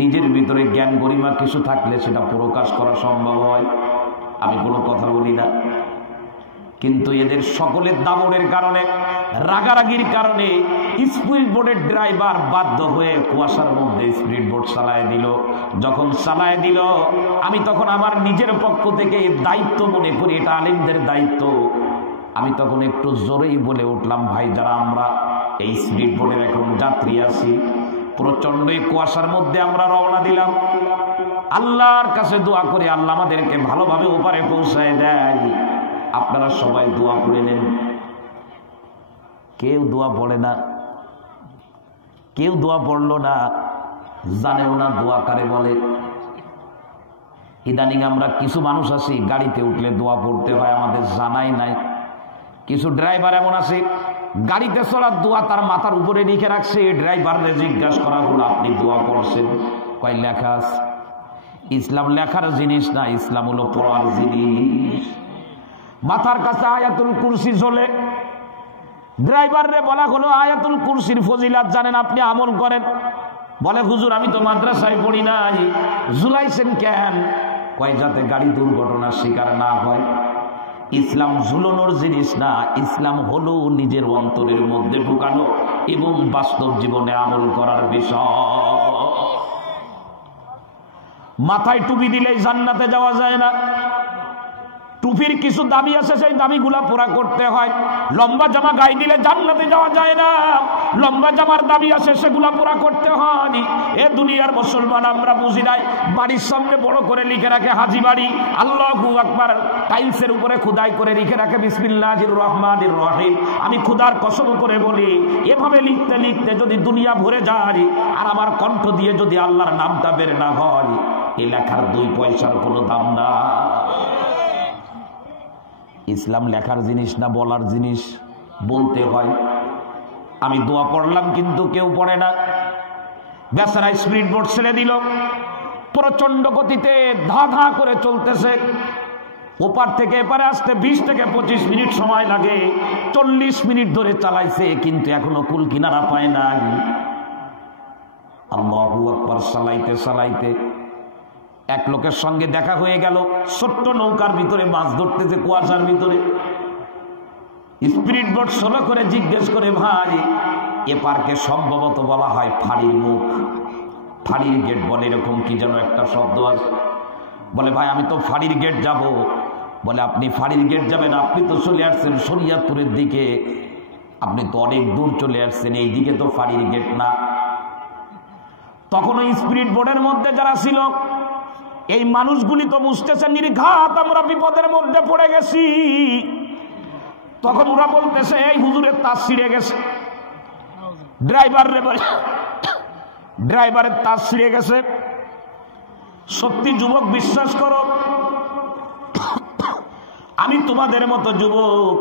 নিজের ভিতরে জ্ঞান গরিমা কিছু থাকলে সেটা প্রকাশ করা সম্ভব হয়। আমি কোনো কথা বলি না, কিন্তু এদের সকলের দাবড়ের কারণে, রাগারাগির কারণে স্পিড বোর্ডের ড্রাইভার বাধ্য হয়ে কুয়াশার মধ্যে স্পিড বোর্ড চালায় দিল। যখন চালায় দিল, আমি তখন আমার নিজের পক্ষ থেকে দায়িত্ব মনে করি, এটা আলেমদের দায়িত্ব। আমি তখন একটু জোরেই বলে উঠলাম, ভাই, যারা আমরা এই স্পিড বোর্ডের এখন যাত্রী আছি, প্রচন্ড কুয়াশার মধ্যে আমরা রওনা দিলাম, আল্লাহর কাছে দোয়া করে আল্লাহ আমাদেরকে ভালোভাবে ওপারে পৌঁছায় দেয়। আপনারা সবাই দোয়া করে নেন। কেউ দোয়া পড়ে না, কেউ দোয়া পড়লো না, জানেও না দোয়া কারে বলে। ইদানিং আমরা কিছু মানুষ আছি, গাড়িতে উঠলে দোয়া পড়তে হয়, আমাদের জানাই নাই। কিছু ড্রাইভার এমন আছে, গাড়িতে চলার দোয়া তার মাথার উপরে লিখে রাখছে। ড্রাইভারকে জিজ্ঞাসা করা হলো, আপনি দোয়া পড়ছেন? কয়, লেখা আছে। ইসলাম লেখার জিনিস না, ইসলাম হলো পড়ার জিনিস। মাথার কাছে আয়াতুল কুরসি চলে, ড্রাইভাররে বলা হলো, আয়াতুল কুরসির ফজিলাত জানেন, আপনি আমল করেন। বলে, হুজুর, আমি তো মাদ্রাসায় পড়ি নাই। ঝুলাইছেন কেন? কয়, যাতে গাড়ি দুর্ঘটনার শিকার না হয়। ইসলাম ঝুলানোর জিনিস না, ইসলাম হলো নিজের অন্তরের মধ্যে ঢুকানো এবং বাস্তব জীবনে আমল করার বিষয়। মাথায় টুপি দিলেই জান্নাতে যাওয়া যায় না। টুপির কিছু দাবি আছে, সেই দাবিগুলা পুরা করতে হয়। লম্বা জামা গায়ে দিলে জান্নাতে যাওয়া যায় না, লম্বা জামার দাবি আছে, সেগুলা পুরা করতে হয়। এ দুনিয়ার মুসলমান আমরা বুঝি নাই, বাড়ির সামনে বড় করে লিখে রাখে হাজি বাড়ি, আল্লাহু আকবার, টাইলসের উপরে খোদাই করে লিখে রাখে বিসমিল্লাহির রহমানির রহিম। আমি খোদার কসম করে বলি, এভাবে লিখতে লিখতে যদি দুনিয়া ভরে যায় আর আমার কণ্ঠ দিয়ে যদি আল্লাহর নামটা বের না হয়, এই লেখার 2 পয়সার কোনো দাম না। ইসলাম লেখার জিনিস না, বলার জিনিস, বলতে হয়। আমি দোয়া পড়লাম, কিন্তু কেউ পড়ে না। বেচারা স্পিড বোট ছেড়ে দিল, প্রচন্ড গতিতে ধা ধা করে চলতেছে। ওপার থেকে এপারে আসতে 20 থেকে 25 মিনিট সময় লাগে। 40 মিনিট ধরে চালাইছে, কিন্তু এখনো কুল কিনারা পায় না। আল্লাহু আকবার। চালাইতে চালাইতে এক লোকের সঙ্গে দেখা হয়ে গেল, ছোট্ট নৌকার ভিতরে মাছ ধরতেছে কুয়াশার ভিতরে। স্পিড বোট সোলো করে জিজ্ঞেস করে, ভাই, এ পার্কে সম্ভবত বলা হয় ফাঁড়ির মুখ, ফাঁড়ির গেট বলে, এরকম কি যেন একটা শব্দ আছে। বলে, ভাই, আমি তো ফাঁড়ির গেট যাব। বলে, আপনি ফাঁড়ির গেট যাবেন? আপনি তো চলে আসছেন শরিয়াতপুরের দিকে, আপনি তো অনেক দূর চলে আসছেন, এই দিকে তো ফাঁড়ির গেট না। তখন ওই স্পিড বোটের মধ্যে যারা ছিল, এই মানুষগুলি তো বুঝতেছে নির্ঘাত আমরা বিপদের মধ্যে পড়ে গেছি। তখন ওরা বলতেছে এই হুজুরের তাস ছিঁড়ে গেছে। ড্রাইভারের তাস ছিঁড়ে গেছে। সত্যি যুবক, বিশ্বাস করো, আমি তোমাদের মতো যুবক।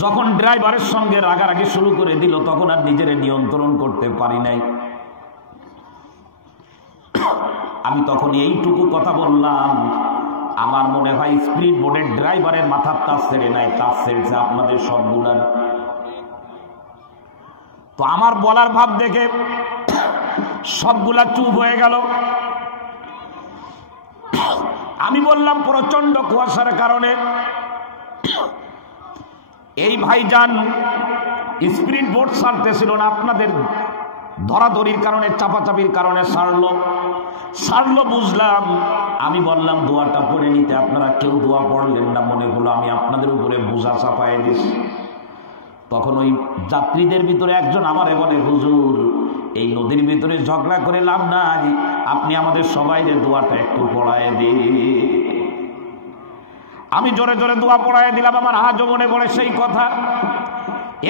যখন ড্রাইভারের সঙ্গে রাগারাগি শুরু করে দিল তখন আর নিজের নিয়ন্ত্রণ করতে পারি নাই। আমি তখন এইটুকু কথা বললাম, আমার মনে হয় স্পিড বোর্ডের ড্রাইভারের মাথার তাস ছেড়ে নাই, তাস ছেড়েছে আপনাদের সবগুলার। তো আমার বলার ভাব দেখে সবগুলা চুপ হয়ে গেল। আমি বললাম প্রচন্ড কুয়াশার কারণে এই ভাইজান স্পিড বোর্ড ছাড়তেছিল না, আপনাদের ধরাধরির কারণে, চাপাচাপির কারণে ছাড়লো বুঝলাম। আমি বললাম দোয়াটা পড়ে নিতে, আপনারা কেউ দোয়া পড়লেন না, মনে হলো আমি আপনাদের উপরে বোঝা চাপায় দিছি। তখন ওই যাত্রীদের ভিতরে একজন আমারে বলে, হুজুর এই নদীর ভিতরে ঝগড়া করে লাভ নাই, আপনি আমাদের সবাইকে দোয়াটা একটু পড়ায় দিন। আমি জোরে জোরে দোয়া পড়ায় দিলাম। আমার আজও মনে পড়ে সেই কথা।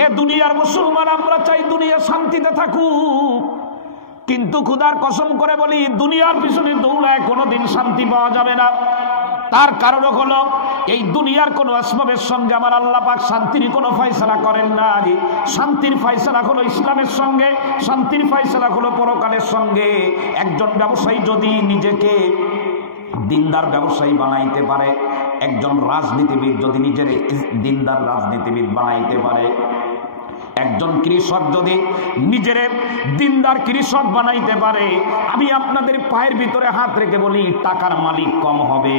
এ দুনিয়ার মুসলমান, আমরা চাই দুনিয়া শান্তিতে থাকুক, কিন্তু খোদার কসম করে বলি দুনিয়ার পিছনে দৌড়ায় কোনোদিন শান্তি পাওয়া যাবে না। তার কারণ হলো এই দুনিয়ার কোন আসবাবের সঙ্গে আমার আল্লাহ পাক শান্তির কোনো ফয়সালা করেন না। শান্তির ফয়সালা হলো ইসলামের সঙ্গে, শান্তির ফয়সালা হলো পরকালের সঙ্গে। একজন ব্যবসায়ী যদি নিজেকে দিনদার ব্যবসায়ী বানাইতে পারে, একজন রাজনীতিবিদ যদি নিজের দিনদার রাজনীতিবিদ বানাইতে পারে, একজন কৃষক যদি নিজের দিনদার কৃষক বানাইতে পারে, আমি আপনাদের পায়ের ভিতরে হাত রেখে বলি টাকার মালিক কম হবে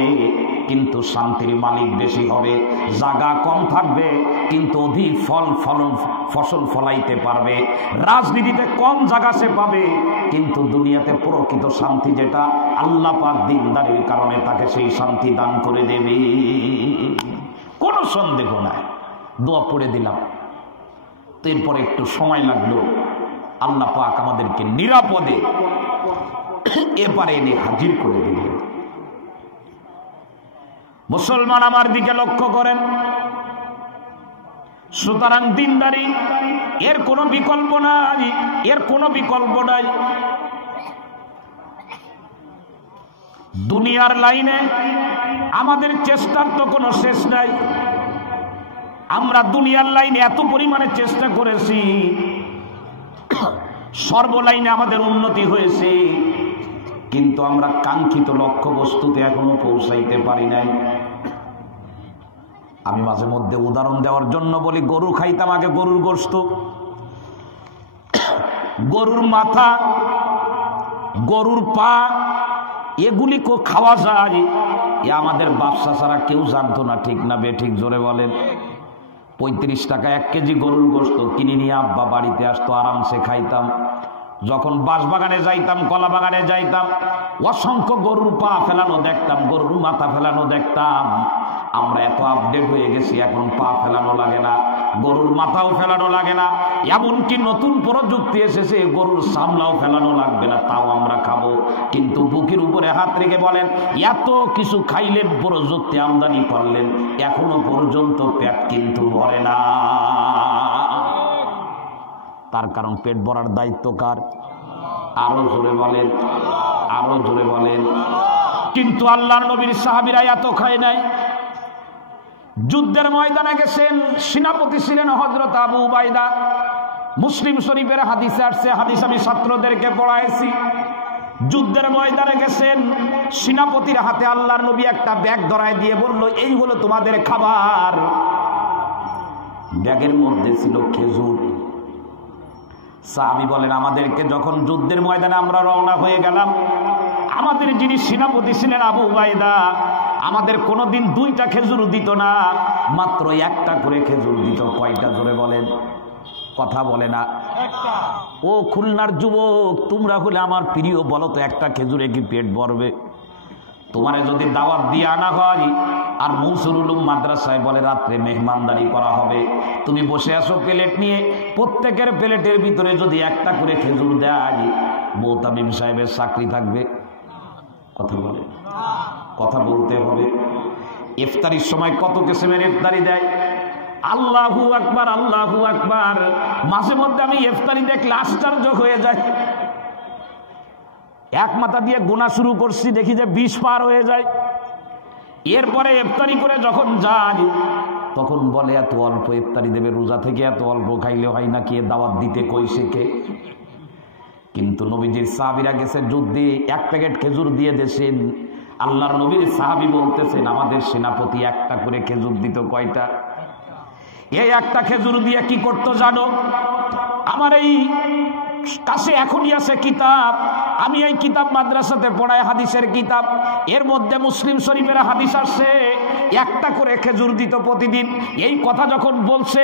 কিন্তু শান্তির মালিক বেশি হবে। জায়গা কম থাকবে কিন্তু অধিক ফসল ফলাইতে পারবে। রাজনীতিতে কম জায়গা সে পাবে কিন্তু দুনিয়াতে প্রকৃত শান্তি যেটা আল্লাহ পাক দিনদারির কারণে তাকে সেই শান্তি দান করে দেবে, কোনো সন্দেহ নাই। দোয়া পড়ে দিলাম। এরপরে একটু সময় লাগলো, আল্লাহ পাক আমাদেরকে নিরাপদে এপারে এনে হাজির করে দিলেন। মুসলমান আমার দিকে লক্ষ্য করেন। সুতরাং দিনদারি এর কোনো বিকল্প নাই, এর কোনো বিকল্প নাই। দুনিয়ার লাইনে আমাদের চেষ্টার তো কোনো শেষ নাই। আমরা দুনিয়ার লাইনে এত পরিমাণে চেষ্টা করেছি, সর্বলাইনে আমাদের উন্নতি হয়েছে, কিন্তু আমরা কাঙ্ক্ষিত লক্ষ্য বস্তুতে এখনো পৌঁছাইতে পারি নাই। আমি মাঝে মধ্যে উদাহরণ দেওয়ার জন্য বলি, গরু খাইতাম আগে, গরুর গোশত, গরুর মাথা, গরুর পা, এগুলি খাওয়া যায়। এ আমাদের বাদশা ছাড়া কেউ জানতো না, ঠিক না বেঠিক? জোরে বলেন। 35 টাকা 1 কেজি গরুর গোশত কিনে নিয়ে আব্বা বাড়িতে আসতো, আরামসে খাইতাম। যখন বাঁশবাগানে যাইতাম, কলা বাগানে যাইতাম, অসংখ্য গরুর পা ফেলানো দেখতাম, গরুর মাথা ফেলানো দেখতাম। আমরা এত আপডেট হয়ে গেছি, এখন পা ফেলানো লাগে না, গরুর মাথাও ফেলানো লাগে না, এমনকি নতুন প্রযুক্তি এসেছে, গরুর সামলাও ফেলানো লাগবে না, তাও আমরা খাবো। কিন্তু বুকের উপরে হাত রেখে বলেন, এত কিছু খাইলেন, প্রযুক্তি আমদানি করলেন, এখনো পর্যন্ত পেট কিন্তু ভরে না। তার কারণ পেট ভরার দায়িত্ব কার? আরো জোরে বলেন, আরো জোরে বলেন। কিন্তু আল্লাহর নবীর সাহাবীরা এত খায় নাই। যুদ্ধের ময়দানে গেছেন, সেনাপতি ছিলেন হযরত আবু উবাইদা। মুসলিম শরীফের হাদিসে আসছে, হাদিস আমি ছাত্রদেরকে পড়াইছি। যুদ্ধের ময়দানে গেছেন, সেনাপতির হাতে আল্লাহর নবী একটা ব্যাগ ধরায় দিয়ে বলল, এই হলো তোমাদের খাবার। ব্যাগের মধ্যে ছিল খেজুর। সাহাবী বলেন, আমাদেরকে যখন যুদ্ধের ময়দানে আমরা রওনা হয়ে গেলাম, আমাদের যিনি সেনাপতি ছিলেন আবু উবাইদা, আমাদের কোনোদিন 2টা খেজুর দিত না, মাত্র 1টা করে খেজুর দিত। কয়টা? জোরে বলেন, কথা বলে না। ও খুলনার যুবক, তোমরা হলে আমার প্রিয়, বলো তো একটা খেজুরে কি পেট ভরবে? তোমারে যদি দাওয়াত দিয়ে আনা হয় আর মনসুরুল উলুম মাদ্রাসায় বলে রাত্রে মেহমানদারি করা হবে, তুমি বসে আসো প্লেট নিয়ে, প্রত্যেকের প্লেটের ভিতরে যদি 1টা করে খেজুর দেয়, মোতামিম সাহেবের চাকরি থাকবে? কথা বলে, কথা বলতে হবে। ইফতারির সময় কত কিসিমের ইফতারি দেয়, আল্লাহু আকবার আল্লাহু আকবার। মাঝে মধ্যে আমি ইফতারি দেখলে আশ্চর্য হয়ে যায়। এক মাথা দিয়ে গোনা শুরু করছি, দেখি যে 20 পার হয়ে যায়। এরপরে ইফতারি করে যখন যাই তখন বলে এত অল্প ইফতারি দেবে, রোজা থেকে এত অল্প খাইলে হয় নাকি, দাওয়াত দিতে কইছে কে? কিন্তু নবীজির সাহাবীরা গেছে যুদ্ধে, 1 প্যাকেট খেজুর দিয়ে দেশেন। আল্লাহর নবীর সাহাবী বলতেছেন আমাদের সেনাপতি একটা করে খেজুর দিত। কয়টা? এই একটা খেজুর দিয়ে কি করতো জানো? আমার এই কাছে এখনই আছে কিতাব, আমি এই কিতাব মাদ্রাসাতে পড়াই, হাদিসের কিতাব। এর মধ্যে মুসলিম শরীফের হাদিস আসছে একটা করে খেজুর দিত প্রতিদিন। এই কথা যখন বলছে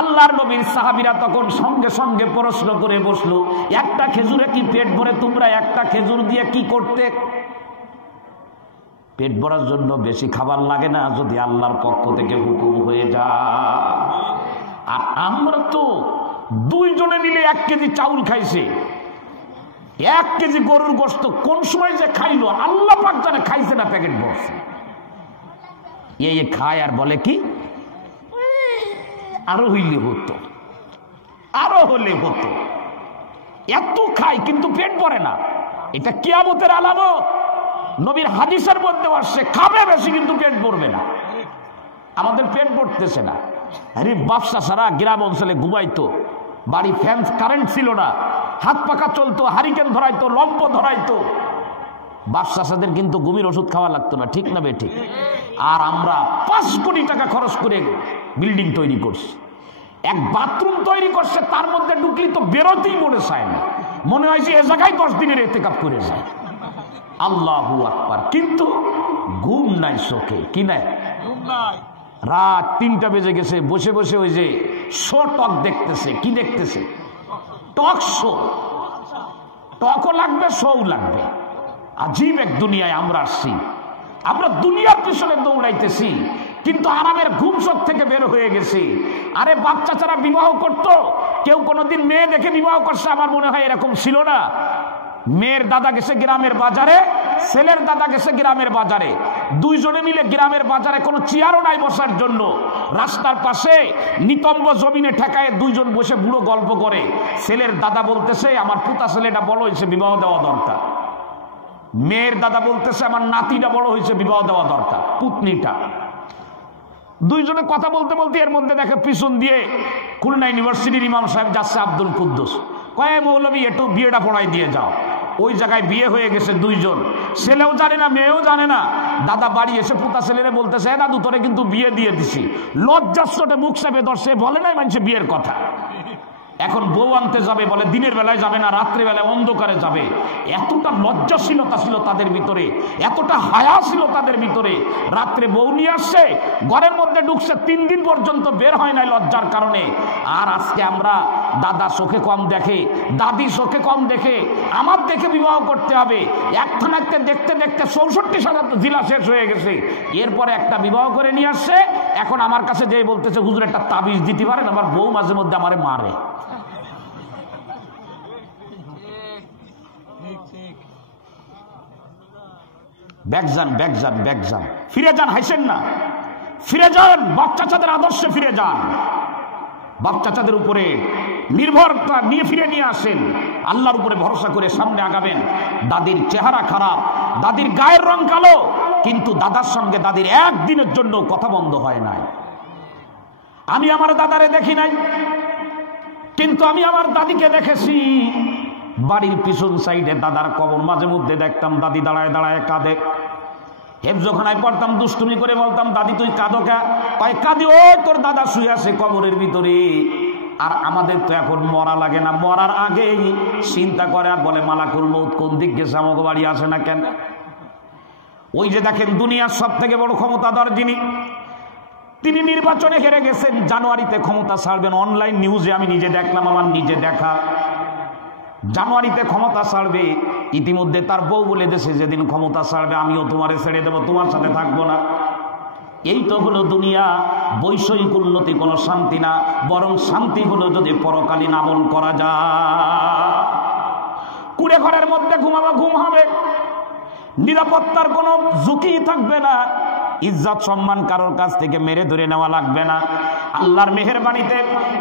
আল্লাহর নবীর সাহাবীরা তখন সঙ্গে সঙ্গে প্রশ্ন করে বসলো, একটা খেজুরে কি পেট ভরে? তোমরা একটা খেজুর দিয়ে কি করতে? পেট ভরার জন্য বেশি খাবার লাগে না যদি আল্লাহর পক্ষ থেকে হুকুম হয়ে যায়। আর আমরা তো 2 জনে মিলে 1 কেজি চাউল খাইছে, 1 কেজি গরুর গোশত কোন সময় যে খাইলো আল্লাহ পাক জানে, খাইছে না প্যাকেট ভরছে। এই খায় আর বলে কি আরো হইলে হতো, আরো হলে হতো। এত খায় কিন্তু পেট ভরে না। এটা কিয়ামতের আলামত। নবীর হাদিসের মধ্যে আসছে খাবে বেশি কিন্তু পেট ভরবে না। আমাদের পেট ভরতেছে না। আরে ব্যবসা সারা গ্রাম অঞ্চলে ঘুমাইতো, বাড়ি ফ্যান কারেন্ট ছিল না, হাত পাখা চলতো, হারিকেন ধরাইতো, লম্ব ধরাইতো। বাদশাদের কিন্তু ঘুমের ওষুধ খাওয়া লাগতো না, ঠিক না বেঠিক? আর আমরা 5 কোটি টাকা খরচ করে বিল্ডিং তৈরি করছি, এক বাথরুম তৈরি করছে, তার মধ্যে ঢুকলি তো বেরোতেই মনে চায় না, মনে হয় যে এ জায়গায় 10 দিনের ইতিকাফ করে যায়। আল্লাহু আকবার। কিন্তু ঘুম নাই চোখে, কি নাই? রাত 3টা বেজে গেছে, বসে বসে ওই যে শো টক দেখতেছে। কি দেখতেছে? Talk show. টকও লাগবে, শোও লাগবে। আজীব এক দুনিয়ায় আমরা আসছি। আমরা দুনিয়ার পিছনে দৌড়াইতেছি কিন্তু আরামের ঘুম শোক থেকে বের হয়ে গেছি। আরে বাচ্চা ছাড়া বিবাহ করতো, কেউ কোনোদিন মেয়ে দেখে বিবাহ করছে? আমার মনে হয় এরকম ছিল না। মেয়ের দাদা গেছে গ্রামের বাজারে, ছেলের দাদা গেছে গ্রামের বাজারে, 2 জনে মিলে গ্রামের বাজারে কোনো চেয়ারও নাই বসার জন্য। রাস্তার পাশে নিতম্ব জমিনে ঠেকায় 2 জন বসে বুড়ো গল্প করে। ছেলের দাদা বলতেছে আমার পুতা ছেলেটা বড় হয়েছে, বিবাহ দেওয়া দরকার। মেয়ের দাদা বলতেছে আমার নাতিটা বড় হয়েছে, বিবাহ দেওয়া দরকার, পুতনিটা। 2 জনে কথা বলতে বলতে এর মধ্যে দেখে পিছন দিয়ে খুলনা ইউনিভার্সিটির ইমাম সাহেব যাচ্ছে, আব্দুল কুদ্দুস। কয় মৌলভী একটু বিয়েটা পড়াই দিয়ে যাও। ওই জায়গায় বিয়ে হয়ে গেছে 2 জন, ছেলেও জানে না মেয়েও জানে না। দাদা বাড়ি এসে পুতা ছেলেরে বলতেছে দাদু তোরে কিন্তু বিয়ে দিয়ে দিছি। লজ্জাস্বটে মুখ চেপে ধরছে, বলে নাই মানুষে বিয়ের কথা। এখন বউ আনতে যাবে, বলে দিনের বেলায় যাবে না, রাত্রে বেলায় অন্ধকারে যাবে। এতটা লজ্জাশীলতা ছিল তাদের ভিতরে, এতটা হায়া ছিল তাদের ভিতরে। রাত্রে বউ নিয়ে আসছে, ঘরের মধ্যে ঢুকছে, 3 দিন পর্যন্ত বের হয় নাই লজ্জার কারণে। আর আজকে আমরা দাদা চোখে কম দেখে, দাদি চোখে কম দেখে, আমার দেখে বিবাহ করতে হবে। একখান দেখতে দেখতে 64 জেলা শেষ হয়ে গেছে। এরপরে একটা বিবাহ করে নিয়ে আসছে। এখন আমার কাছে যে বলতেছে হুজুর একটা তাবিজ দিতে পারেন, আমার বউ মাঝে মধ্যে আমারে মারে। ব্যাগজান ব্যাগজান ব্যাগজান, ফিরে যান, হাসেন না, ফিরে যান, বাচ্চাদের আদর্শে ফিরে যান, বাচ্চাদের উপরে নির্ভরতা নিয়ে ফিরে নিয়ে আসেন, আল্লাহর উপরে ভরসা করে সামনে আগাবেন। দাদির চেহারা খারাপ, দাদির গায়ের রং কালো, কিন্তু দাদার সঙ্গে দাদির একদিনের জন্য কথা বন্ধ হয় নাই। আমি আমার দাদারে দেখি নাই, কিন্তু আমি আমার দাদিকে দেখেছি। বাড়ির পিছন সাইডে দাদার কবর, মাঝে মধ্যে দেখতাম দাদি দাঁড়ায় দাঁড়ায় কাঁদে। হেফজোখানায় পড়তাম, দুষ্টুমি করে বলতাম দাদি তুই কাঁদো কা? কয় কাঁদি, ও তোর দাদা শুয়ে আছে কবরের ভিতরে। আর আমাদের তো এখন মরা লাগে না, মরার আগেই চিন্তা করে আর বলে মালাকুল মউত কোন দিক গেছে, আমাকে বাড়ি আসে না কেন? ওই যে দেখেন দুনিয়ার সব থেকে বড় ক্ষমতাধর যিনি, তিনি নির্বাচনে হেরে গেছেন, জানুয়ারিতে ক্ষমতা ছাড়বেন। অনলাইন নিউজে আমি নিজে দেখলাম, আমার নিজে দেখা, জানুয়ারিতে ক্ষমতা ছাড়বে। ইতিমধ্যে তার বউ বলে দেশে যেদিন ক্ষমতা ছাড়বে আমিও তোমারে ছেড়ে দেবো, তোমার সাথে থাকবো না। এই তো হলো দুনিয়া। বৈষয়িক উন্নতি কোনো শান্তি না, বরং শান্তি হলো যদি পরকালীন আমল করা যায়। কুড়ে ঘরের মধ্যে ঘুমাবো, ঘুম হবে। নিরাপত্তার কোনো ঝুঁকি থাকবে না, ইজ্জত সম্মান কারোর কাছ থেকে মেরে ধরে নেওয়া লাগবে না। আল্লাহর মেহেরবানিতে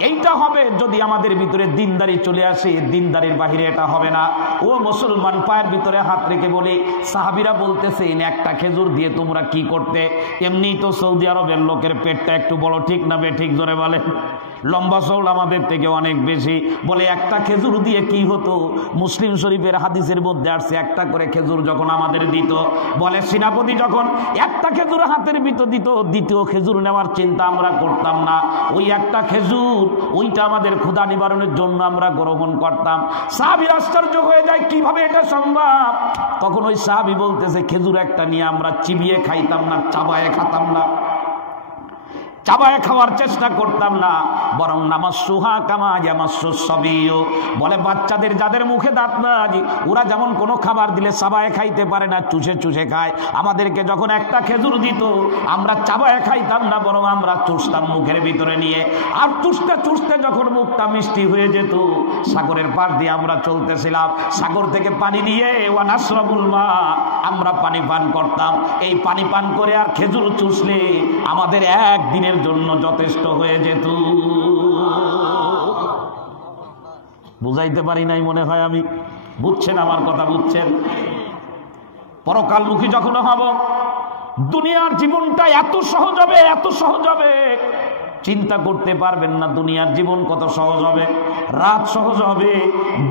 এইটা হবে যদি আমাদের ভিতরে দিনদারি চলে আসে, দিনদারির বাহিরে এটা হবে না। ও মুসলমান, পায়ের ভিতরে হাত রেখে বলি, সাহাবীরা বলতেছেন একটা খেজুর দিয়ে তোমরা কি করতে? এমনি তো সৌদি আরবের লোকের পেটটা একটু বড়, ঠিক না বে ঠিক জোরে বলেন? লম্বা চৌড় আমাদের থেকে অনেক বেশি। বলে একটা খেজুর দিয়ে কি হতো? মুসলিম শরীফের হাদিসের মধ্যে আসছে একটা করে খেজুর যখন আমাদের দিত, বলে সেনাপতি যখন একটা খেজুর হাতের ভিতর দিত, দ্বিতীয় খেজুর নেওয়ার চিন্তা আমরা করতাম না। ওই একটা খেজুর ওইটা আমাদের ক্ষুধা নিবারণের জন্য আমরা গ্রহণ করতাম। সাহাবীর আশ্চর্য হয়ে যায়, কিভাবে এটা সম্ভব? তখন ওই সাহাবী বলতেছে, খেজুর একটা নিয়ে আমরা চিবিয়ে খাইতাম না, চাবায়ে খাতাম না, চাবায়ে খাওয়ার চেষ্টা করতাম না, বরং নামাসুহা কামা ইয়ামাসুস সাবিয়্যু, বলে বাচ্চাদের যাদের মুখে দাঁত নাই ওরা যেমন কোনো খাবার দিলে চাবায়ে খাইতে পারে না, চুষে চুষে খায়, আমাদেরকে যখন একটা খেজুর দিত আমরা চাবায়ে খাইতাম না, বরং আমরা চুষতাম মুখের ভিতরে নিয়ে। আর চুষতে চুষতে যখন মুখটা মিষ্টি হয়ে যেত, সাগরের পাড় দিয়ে আমরা চলতেছিলাম, সাগর থেকে পানি নিয়ে ওয়ানাসরাবুল মা, আমরা পানি পান করতাম। এই পানি পান করে আর খেজুর চুষলে আমাদের একদিনের জন্য যথেষ্ট হয়ে যেত। বুঝাইতে পারি নাই মনে হয় আমি? বুঝছেন আমার কথা? বুঝছেন? পরকালমুখী যখন হব, দুনিয়ার জীবনটা এত সহজ হবে, এত সহজ হবে, চিন্তা করতে পারবেন না দুনিয়ার জীবন কত সহজ হবে। রাত সহজ হবে,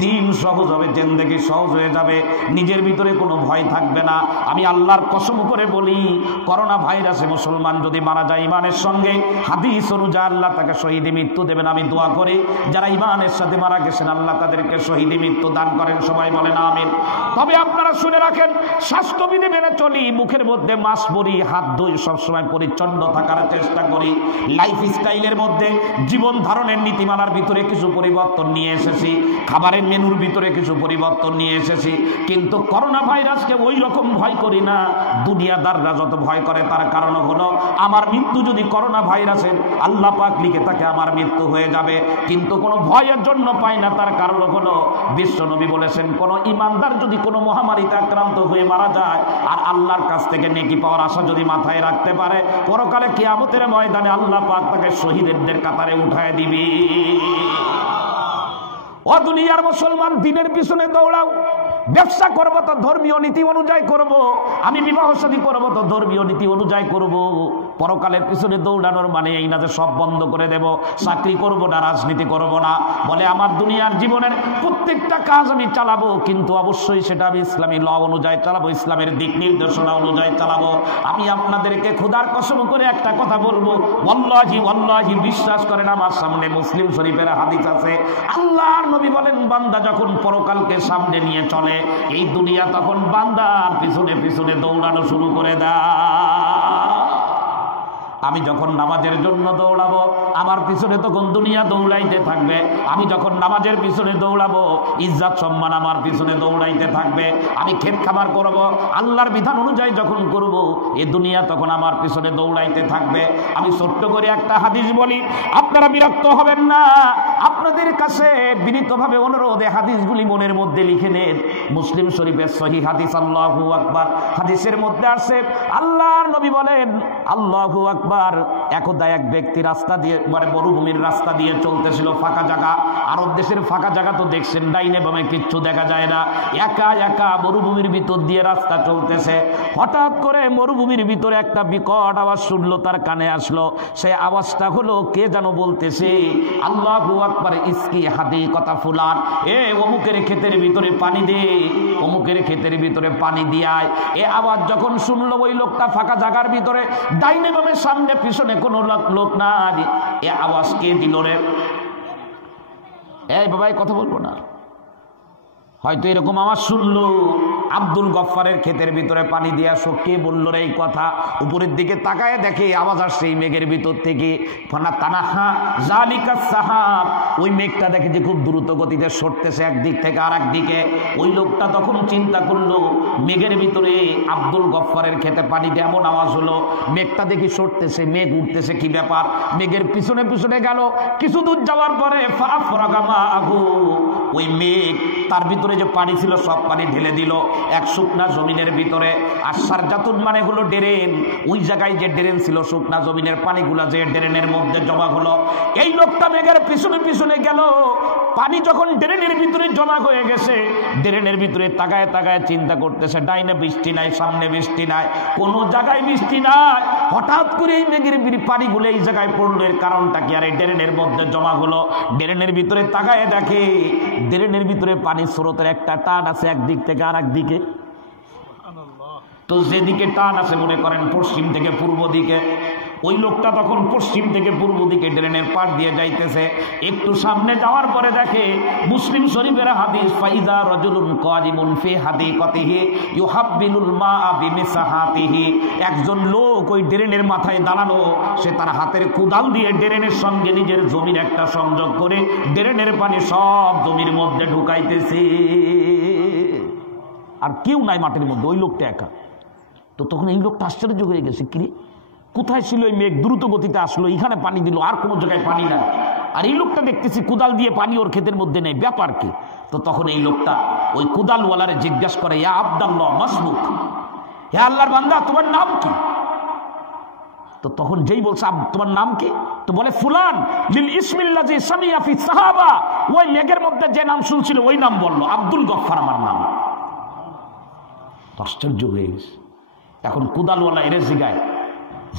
দিন সহজ হবে, জিন্দেগি সহজ হয়ে যাবে, নিজের ভিতরে কোনো ভয় থাকবে না। আমি আল্লাহর কসম করে বলি, করোনা ভাইরাসে মুসলমান যদি মারা যায় ইমানের সঙ্গে, হাদিস অনুযায়ী আল্লাহ তাকে শহীদি মৃত্যু দেবেন। আমি দোয়া করি যারা ইমানের সাথে মারা গেছেন আল্লাহ তাদেরকে শহীদি মৃত্যু দান করেন, সবাই বলেন আমিন। তবে আপনারা শুনে রাখেন, স্বাস্থ্যবিধি মেনে চলি, মুখের মধ্যে মাস্ক পরি, হাত ধুই, সবসময় পরিচ্ছন্ন থাকার চেষ্টা করি। লাইফ স্টাইলের মধ্যে, জীবন ধারণের নীতিমালার ভিতরে কিছু পরিবর্তন নিয়ে এসেছি, খাবারের মেনুর ভিতরে কিছু পরিবর্তন নিয়ে এসেছি, কিন্তু করোনা ভাইরাসকে ওই রকম ভয় করি না দুনিয়াদাররা যত ভয় করে। তার কারণ হলো আমার মৃত্যু যদি করোনা ভাইরাসের আল্লাহ পাক লিখে থাকে আমার মৃত্যু হয়ে যাবে, কিন্তু কোনো ভয়ের জন্য পাই না। তার কারণ হলো বিশ্বনবী বলেছেন, কোন ইমানদার যদি কোনো মহামারীতে আক্রান্ত হয়ে মারা যায় আর আল্লাহর কাছ থেকে নেকি পাওয়ার আশা যদি মাথায় রাখতে পারে, পরকালে কিয়ামতের ময়দানে আল্লাহ পাক তাকে শহীদদের কাতারে উঠায় দিবি। ও দুনিয়ার মুসলমান, দিনের পিছনে দৌড়াও। ব্যবসা করবো তো ধর্মীয় নীতি অনুযায়ী করব, আমি বিবাহ শাদী করবো তো ধর্মীয় নীতি অনুযায়ী করব। পরকালের পিছনে দৌড়ানোর মানে এই না যে সব বন্ধ করে দেব, চাকরি করব না, রাজনীতি করব না। বলে আমার দুনিয়ার জীবনের প্রত্যেকটা কাজ আমি চালাবো, কিন্তু অবশ্যই সেটা আমি ইসলামী ল অনুযায়ী চালাবো, ইসলামের দিক নির্দেশনা অনুযায়ী চালাবো। আমি আপনাদেরকে খোদার কসম করে একটা কথা বলবো, ওয়াল্লাহি ওয়াল্লাহি বিশ্বাস করেন, আমার সামনে মুসলিম শরীফের হাদিস আছে, আল্লাহর নবী বলেন, বান্দা যখন পরকালকে সামনে নিয়ে চলে, এই দুনিয়া তখন বান্দার পিছনে পিছনে দৌড়ানো শুরু করে দেয়। আমি যখন নামাজের জন্য দৌড়াবো আমার পিছনে তখন দুনিয়া দৌড়াইতে থাকবে, আমি যখন নামাজের পিছনে দৌড়াবো ইজ্জত সম্মান আমার পিছনে দৌড়াইতে থাকবে, আমি ক্ষেত খামার করব আল্লাহর বিধান অনুযায়ী যখন করব এই দুনিয়া তখন আমার পিছনে দৌড়াইতে থাকবে। আমি ছোট্ট করে একটা হাদিস বলি, আপনারা বিরক্ত হবেন না, আপনাদের কাছে বিনীতভাবে অনুরোধ, হাদিসগুলি মনের মধ্যে লিখে নেন। মুসলিম শরীফের সহিহ হাদিস, আল্লাহু আকবার, হাদিসের মধ্যে আছে আল্লাহর নবী বলেন, আল্লাহু আকবার, একদা এক ব্যক্তি রাস্তা দিয়ে, মানে মরুভূমির রাস্তা দিয়ে চলতেছিল, ফাঁকা জায়গা, আরব দেশের ফাঁকা জায়গা তো দেখছেন, ডাইনে বামে কিচ্ছু দেখা যায় না, একা একা মরুভূমির ভিতর দিয়ে রাস্তা চলতেছে। হঠাৎ করে মরুভূমির ভিতরে একটা বিকট আওয়াজ শুনলো, তার কানে আসলো, সেই আওয়াজটা হলো কে যেন বলতেছে, আল্লাহু আকবার, ইসকি হাদিকাতা ফুলান, এ অমুকের ক্ষেতের ভিতরে পানি দে, অমুকের ক্ষেতের ভিতরে পানি দিয়ায়। এ আওয়াজ যখন শুনলো ওই লোকটা ফাঁকা জায়গার ভিতরে, ডাইনে বামে সামনে পিছনে কোনো লোক নাই, এ আওয়াজ কে দিল রে? এই বাবাই কথা বলবো না, হয়তো এরকম আওয়াজ শুনলো, আব্দুল গফফারের ক্ষেতের ভিতরে পানি দিয়ে আসো, কে বললো রে এই কথা? উপরের দিকে তাকায় দেখে আওয়াজ আসছে এই মেঘের ভিতর থেকে, ফানা তানাহা জালিকা সাহাব, ওই মেঘটা দেখে যে খুব দ্রুত গতিতে সরতেছে একদিক থেকে আর একদিকে। ওই লোকটা তখন চিন্তা করলো, মেঘের ভিতরে আব্দুল গফফারের ক্ষেতে পানি দিয়ে এমন আওয়াজ হলো, মেঘটা দেখি সরতেছে, মেঘ উঠতেছে, কি ব্যাপার? মেঘের পিছনে পিছনে গেল, কিছু দূর যাওয়ার পরে ফারাগামা আহু, ওই মেঘ তার ভিতরে যে পানি ছিল সব পানি ঢেলে দিল এক শুকনা জমিনের ভিতরে। আর সারজাতুন মানে হলো ড্রেন, ওই জায়গায় যে ড্রেন ছিল শুকনা জমিনের পানিগুলা যে ড্রেনের মধ্যে জমা হলো। এই লোকটা মেঘের পিছনে পিছনে গেল, পানি যখন ড্রেনের ভিতরে জমা হয়ে গেছে, ড্রেনের ভিতরে তাকায় তাকায় চিন্তা করতেছে ডাইনে বৃষ্টি নাই, সামনে বৃষ্টি নাই, কোনো জায়গায় বৃষ্টি নাই। হঠাৎ করে এই মেঘের পানিগুলো এই জায়গায় পড়লো, এর কারণটা কি? আর এই ড্রেনের মধ্যে জমা হলো। ড্রেনের ভিতরে তাকায় দেখে ড্রেনের ভিতরে পানির স্রোতের একটা টান আছে একদিক থেকে আর এক দিকে। তো যেদিকে টান আছে মনে করেন পশ্চিম থেকে পূর্ব দিকে, ওই লোকটা তখন পশ্চিম থেকে পূর্ব দিকে ড্রেনের পাড় দিয়ে যাইতেছে। একটু সামনে যাওয়ার পরে দেখে মুসলিম শরীফের হাদিস, ফাইদা রাজুলুন কাযিমুন ফি হাদিকাতিহি ইউহাব্বিলুল মাআ বিমিসাহাতিহি, একজন লোক ওই ড্রেনের মাথায় দাঁড়ানো, সে তার হাতের কুদাল দিয়ে ড্রেনের সঙ্গে নিজের জমির একটা সংযোগ করে ড্রেনের পানি সব জমির মধ্যে ঢুকাইতেছে। আর কেউ নাই মাঠের মধ্যে, ওই লোকটা একা। তো তখন এই লোকটা আশ্চর্য হয়ে গেছে, কিরে কোথায় ছিল এই মেঘ, দ্রুত গতিতে আসলো, এখানে পানি দিল, আর কোনো জায়গায় পানি নাই, আর এই লোকটা দেখতেছি কুদাল দিয়ে পানি ওর ক্ষেতের মধ্যে নেই, ব্যাপার কি? তো তখন এই লোকটা ওই কুদালওয়ালারে জিজ্ঞাসা করে, ইয়া আব্দাল্লাহ মাসবুক, হে আল্লাহর বান্দা তোমার নাম কি? তো তখন যেই বলছে তোমার নাম কি, তো বলে ফুলান লিল ইসমিল্লাজি সামিয়া ফি সাহাবা, ওই মেঘের মধ্যে যে নাম শুনছিল ওই নাম বললো, আব্দুল গফফার আমার নাম। আশ্চর্য হয়ে গেছে। এখন কুদালওয়ালা এর জিগায়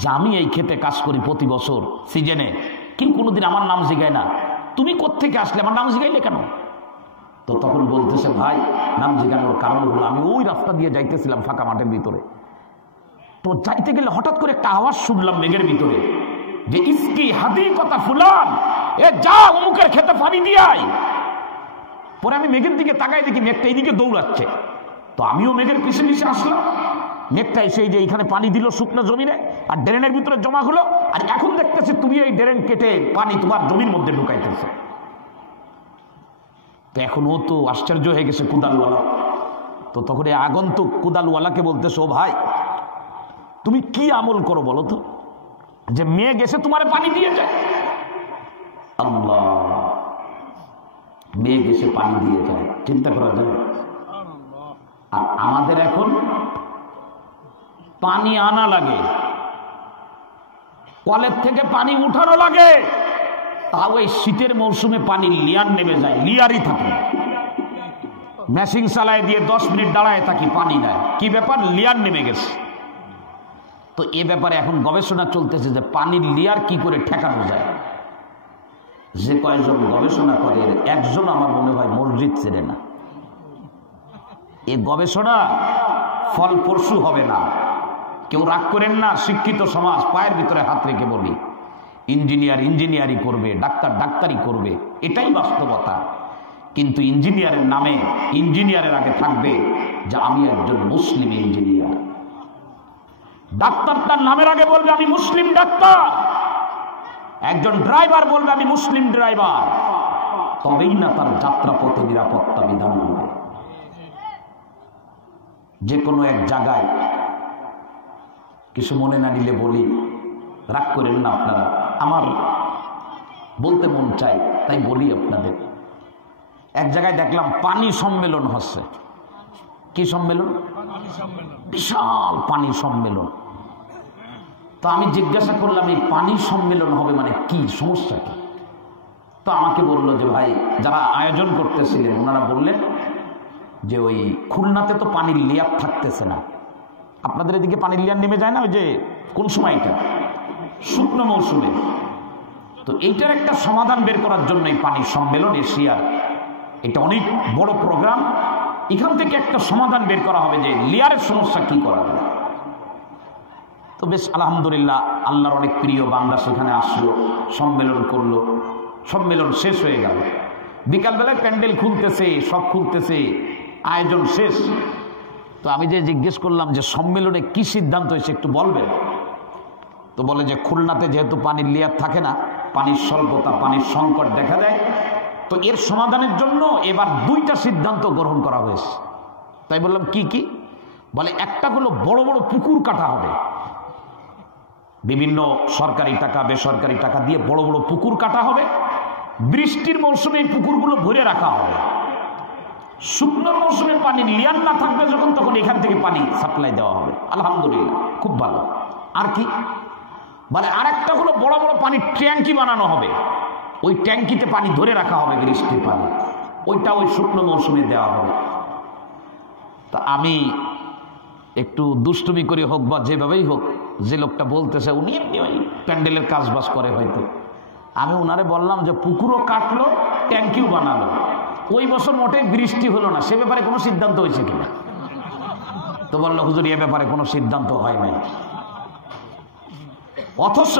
যে আমি এই ক্ষেতে কাজ করি প্রতি বছর সিজনে, কিন্তু কোনোদিন আমার নাম জিগায় না, তুমি কোত্থেকে আসলে, আমার নাম জিগাইলে কেন? তো তখন বলতেছে, ভাই নাম জিগানোর কারণ হলো আমি ওই রাস্তা দিয়ে যাইতেছিলাম ফাঁকা মাঠের ভিতরে, তো যাইতে গেলে হঠাৎ করে একটা আওয়াজ শুনলাম মেঘের ভিতরে যে ইসকি হাদিকাতা ফুলান, এ যা অমুকের ক্ষেতে পানি দিয়ে আয়। পরে আমি মেঘের দিকে তাকাই দেখি মেঘটা এইদিকে দৌড়াচ্ছে, তো আমিও মেঘের পিছে পিছে আসলাম। মেঘটা এসে যে এইখানে পানি দিল শুকনো জমিনে, আর ড্রেনের ভিতরে জমা হলো, আর এখন দেখতেছি তুমি এই ড্রেন কেটে পানি তোমার জমির মধ্যে ঢুকাইতেছে। তো এখন ও তো আশ্চর্য হয়ে গেছে কুদালওয়ালা। তো তখন এই আগন্তুক কুদালওয়ালাকে বলতেছে, ও ভাই তুমি কি আমল করো বলো তো, যে মেঘ এসে তোমার পানি দিয়ে যায়? আল্লাহ, মেঘ এসে পানি দিয়ে যায়, চিন্তা করা যায়? আর আমাদের এখন পানি আনা লাগে, কলের থেকে পানি উঠানো লাগে, তাও এই শীতের মৌসুমে পানি লিয়ার নেমে যায়, লিয়ারই থাকে, মেশিন চালায় দিয়ে 10 মিনিট দাঁড়ায় থাকি, পানি নেয়, কি ব্যাপার? লিয়ার নেমে গেছে। তো এ ব্যাপারে এখন গবেষণা চলতেছে যে পানির লিয়ার কি করে ঠেকানো যায়। যে কয়েকজন গবেষণা করে একজন আমার মনে হয় মসজিদ ছেড়ে না। এ গবেষণা ফলপ্রসূ হবে না, কেউ রাগ করেন না, শিক্ষিত সমাজ পায়ের ভিতরে হাত রেখে বলি, ইঞ্জিনিয়ার ইঞ্জিনিয়ারি করবে, ডাক্তার ডাক্তারি করবে, এটাই বাস্তবতা। কিন্তু ইঞ্জিনিয়ারের নামে ইঞ্জিনিয়ারের আগে থাকবে যে আমি একজন মুসলিম ইঞ্জিনিয়ার। ডাক্তার তার নামের আগে বলবে আমি মুসলিম ডাক্তার। একজন ড্রাইভার বলবে আমি মুসলিম ড্রাইভার। তবেই না তার যাত্রাপথে নিরাপত্তা বিধান হবে। যে কোনো এক জায়গায় কিছু মনে না নিলে বলি, রাগ করেন না আপনারা, আমার বলতে মন চায় তাই বলি আপনাদের। এক জায়গায় দেখলাম পানি সম্মেলন হচ্ছে। কি সম্মেলন? বিশাল পানি সম্মেলন। তো আমি জিজ্ঞাসা করলাম এই পানি সম্মেলন হবে মানে কি, সমস্যা কি? তো আমাকে বললো যে ভাই যারা আয়োজন করতেছিলেন ওনারা বললেন যে ওই খুলনাতে তো পানির লেয়ার থাকতেছে না, আপনাদের এদিকে পানির লেয়ার নেমে যায় না ওই যে কোন সময়টা, শুকনো মৌসুমে। তো এইটার একটা সমাধান বের করার জন্য এই পানির সম্মেলন এশিয়ার, এটা অনেক বড় প্রোগ্রাম। এখান থেকে একটা সমাধান বের করা হবে যে লেয়ারের সমস্যা কি করা যায়। তো বেশ আলহামদুলিল্লাহ, আল্লাহর অনেক প্রিয় বান্দা সেখানে আসলো, সম্মেলন করলো। সম্মেলন শেষ হয়ে গেল, বিকালবেলায় প্যান্ডেল খুলতেছে, সব খুলতেছে, আয়োজন শেষ। তো আমি যে জিজ্ঞেস করলাম যে সম্মেলনে কি সিদ্ধান্ত হয়েছে একটু বলবেন। তো বলে যে খুলনাতে যেহেতু পানির লেয়ার থাকে না, পানির স্বল্পতা, পানির সংকট দেখা দেয়, তো এর সমাধানের জন্য এবার 2টা সিদ্ধান্ত গ্রহণ করা হয়েছে। তাই বললাম কি কি? বলে একটা হলো বড় বড় পুকুর কাটা হবে, বিভিন্ন সরকারি টাকা বেসরকারি টাকা দিয়ে বড় বড় পুকুর কাটা হবে, বৃষ্টির মৌসুমে এই পুকুরগুলো ভরে রাখা হবে। শুকনো মৌসুমে পানি লিয়ান না থাকবে যখন, তখন এখান থেকে পানি সাপ্লাই দেওয়া হবে। আলহামদুলিল্লাহ, খুব ভালো। আর কি মানে আরেকটা হলো বড় বড় পানি ট্যাঙ্কি বানানো হবে, ওই ট্যাঙ্কিতে পানি ধরে রাখা হবে বৃষ্টির পানি, ওইটা ওই শুকনো মৌসুমে দেওয়া হবে। তা আমি একটু দুষ্টুমি করে হোক বা যেভাবেই হোক, যে লোকটা বলতেছে উনি এমনি ওই প্যান্ডেলের কাজবাজ করে হয়তো, আমি ওনারে বললাম যে পুকুরও কাটলো ট্যাঙ্কিও বানালো, ওই বছর মোটেই বৃষ্টি হলো না, সে ব্যাপারে কোনো সিদ্ধান্ত হয়েছে কিনা? তো বললো হুজুর এ ব্যাপারে কোনো সিদ্ধান্ত হয় নাই। অথচ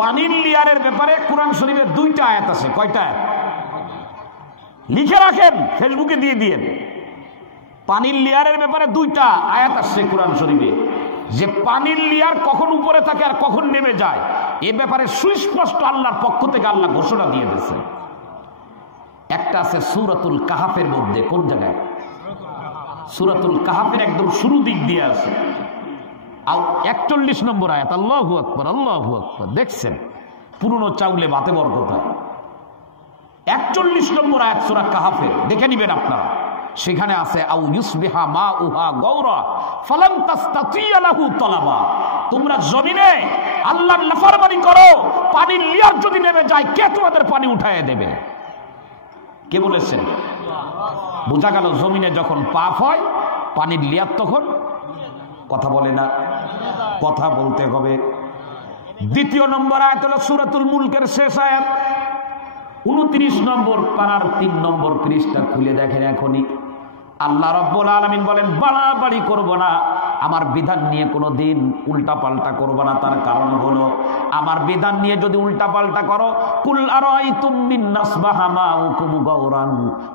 পানির লেয়ারের ব্যাপারে কোরআন শরীফের 2টা আয়াত আছে। কয়টা? লিখে রাখেন, ফেসবুকে দিয়ে দিয়েন। পানির লেয়ারের ব্যাপারে 2টা আয়াত আসছে কোরআন শরীফে, যে পানির লেয়ার কখন উপরে থাকে আর কখন নেমে যায় এ ব্যাপারে সুস্পষ্ট আল্লাহর পক্ষ থেকে আল্লাহ ঘোষণা দিয়ে দিয়েছে। একটা আছে সূরাতুল কাহাফের মধ্যে। কোন জায়গায়? সূরাতুল কাহাফের একদম শুরু দিক দিয়ে আছে, 41 নম্বর আয়াত। আল্লাহু আকবার, আল্লাহু আকবার। দেখছেন পুরনো চাউলে ভাতে বরকত হয়। 41 নম্বর আয়াত সূরা কাহাফের, দেখে নিবেন আপনারা। সেখানে আছে আউ ইউসবিহা মাউহা গাওরা ফালাম তাসতাতিয়া লাহু তালাবা। তোমরা জমিনে আল্লাহর নাফরমানি করো, পানির লেয়ার যদি নেমে যায় কে তোমাদের পানি উঠায় দেবে? কে বলেছেন? বোঝা গেল জমিনে যখন পাপ হয় পানির লেয়ার তখন কথা বলে না, কথা বলতে হবে। 2 নম্বর আয়াত হলো সূরাতুল মুলকের শেষ আয়াত, 29 নম্বর পারার 3 নম্বর পৃষ্ঠা খুলে দেখেন এখনই। আল্লাহ রাব্বুল আলামিন বলেন বাড়াবাড়ি করব না, আমার বিধান নিয়ে কোনো দিন উল্টা পাল্টা করব না। তার কারণ হলো আমার বিধান নিয়ে যদি উল্টা পাল্টা করো, কুল আরাইতুম মিন নাসবাহা মাউকুম গাওরান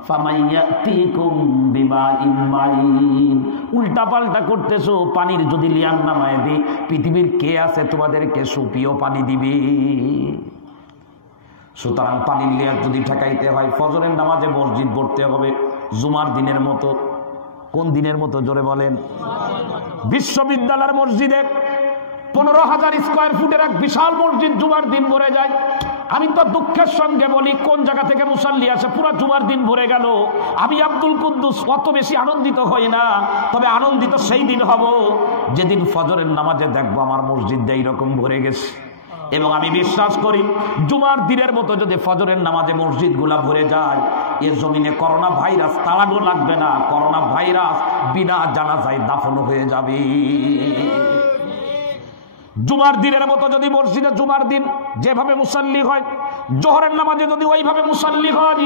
ফামাইয়াতিকুম বিমাইন মাইন। উল্টা পাল্টা করতেছো, পানির যদি লিয়ান নামায় দি, পৃথিবীর কে আছে তোমাদেরকে সুপিও পানি দিবে? সুতরাং পানির লেয়ার যদি ঠেকাইতে হয় ফজরের নামাজে মসজিদ পড়তে হবে জুমার দিনের মতো। কোন দিনের মতো? জোরে বলেন। বিশ্ববিদ্যালয়ের মসজিদে 15,000 স্কয়ার ফুটের এক বিশাল মসজিদ জুমার দিন ভরে যায়। আমি তো দুঃখের সঙ্গে বলি কোন জায়গা থেকে মুসাল্লি আসে, পুরো জুমার দিন ভরে গেল। আমি আব্দুল কুদ্দুস অত বেশি আনন্দিত হই না, তবে আনন্দিত সেই দিন হব যেদিন ফজরের নামাজে দেখবো আমার মসজিদটা এইরকম ভরে গেছে। এবং আমি বিশ্বাস করি জুমার দিনের মতো যদি ফজরের নামাজে মসজিদগুলা ভরে যায়, এ জমিনে করোনা ভাইরাস তাড়ানো লাগবে না, করোনা ভাইরাস বিনা জানাজায় দাফন হয়ে যাবে। জুমার দিনের মতো যদি মসজিদে জুমার দিন যেভাবে মুসাল্লি হয়, জোহরের নামাজে যদি ওইভাবে মুসাল্লি হয়,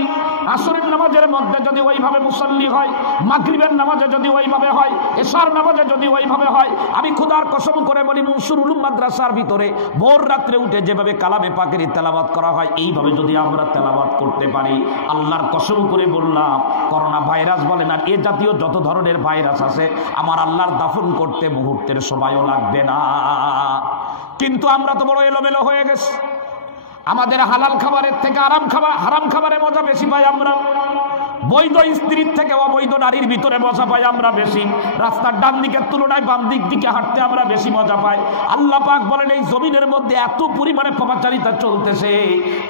আসরের নামাজের মধ্যে যদি ওইভাবে মুসাল্লি হয়, মাগরিবের নামাজে যদি ওইভাবে হয়, এশার নামাজে যদি ওইভাবে হয়, আমি খোদার কসম করে বলি মনসুর উলুম মাদ্রাসার ভিতরে ভোর রাত্রে উঠে যেভাবে কালামে পাকের তেলাওয়াত করা হয়, এইভাবে যদি আমরা তেলাওয়াত করতে পারি, আল্লাহর কসম করে বললাম করোনা ভাইরাস বলেন আর এ জাতীয় যত ধরনের ভাইরাস আছে, আমার আল্লাহর দাফন করতে মুহূর্তের সময়ও লাগবে না। কিন্তু আমরা তো বড় এলোমেলো হয়ে গেছি। আমাদের হালাল খাবারের থেকে হারাম খাবারে মজা বেশি পাই আমরা। বৈধ স্ত্রীর থেকে অবৈধ নারীর ভিতরে মজা পাই আমরা বেশি। রাস্তার ডান দিকের তুলনায় বাম দিকে হাঁটতে আমরা বেশি মজা পাই। আল্লাহ পাক বলেন এই জমিনের মধ্যে এত পরিমাণে পাপাচারিতা চলতেছে,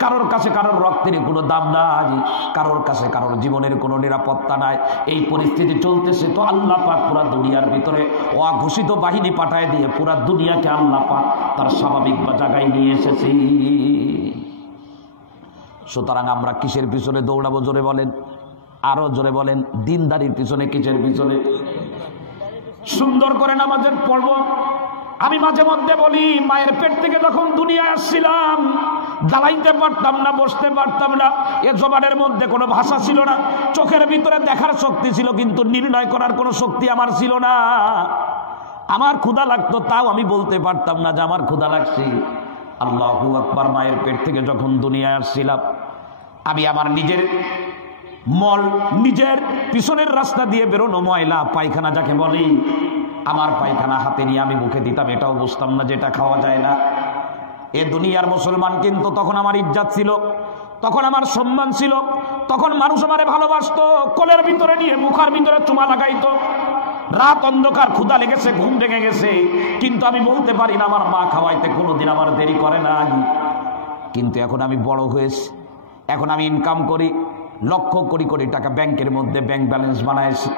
কারোর কাছে কারোর রক্তের কোনো দাম নাই, কারোর কাছে কারোর জীবনের কোনো নিরাপত্তা নাই। এই পরিস্থিতি চলতেছে তো আল্লাহ পাক পুরা দুনিয়ার ভিতরে অঘোষিত বাহিনী পাঠায় দিয়ে পুরা দুনিয়াকে আল্লাহ পাক তার স্বাভাবিক জায়গায় নিয়ে এসেছে। সুতরাং আমরা কিসের পিছনে দৌড়াবো? জোরে বলেন, আরো জোরে বলেন। দিনদারির পিছনে। কিসের পিছনে? সুন্দর করে নামাজের পড়ব। আমি মাঝে মধ্যে বলি মায়ের পেট থেকে যখন দুনিয়ায় আসছিলাম দাঁড়াইতে পারতাম না, বসতে পারতাম না, এ জবানের মধ্যে কোনো ভাষা ছিল না। চোখের ভিতরে দেখার শক্তি ছিল কিন্তু নির্ণয় করার কোনো শক্তি আমার ছিল না। আমার ক্ষুধা লাগতো তাও আমি বলতে পারতাম না যে আমার ক্ষুধা লাগছে। আল্লাহু আকবার। মায়ের পেট থেকে যখন দুনিয়ায় আসছিলাম আমি আমার নিজের মল, নিজের পিছনের রাস্তা দিয়ে বেরোনো ময়লা পায়খানা যাকে বলি, আমার পায়খানা হাতে নিয়ে আমি মুখে দিতাম, এটাও বুঝতাম না যেটা খাওয়া যায় না। এ দুনিয়ার মুসলমান কিন্তু তখন আমার ইজ্জত ছিল, তখন আমার সম্মান ছিল, তখন মানুষ আমারে ভালোবাসতো, কোলের ভিতরে নিয়ে মুখার ভিতরে চুমা লাগাইতো। রাত অন্ধকার, ক্ষুধা লেগেছে, ঘুম ভেঙে গেছে, কিন্তু আমি বলতে পারি না আমার মা খাওয়াইতে কোনোদিন আমার দেরি করে নাই। কিন্তু এখন আমি বড় হয়েছি, এখন আমি ইনকাম করি, লক্ষ কোটি কোটি টাকা ব্যাংকের মধ্যে ব্যাংক ব্যালেন্স বানাইছি,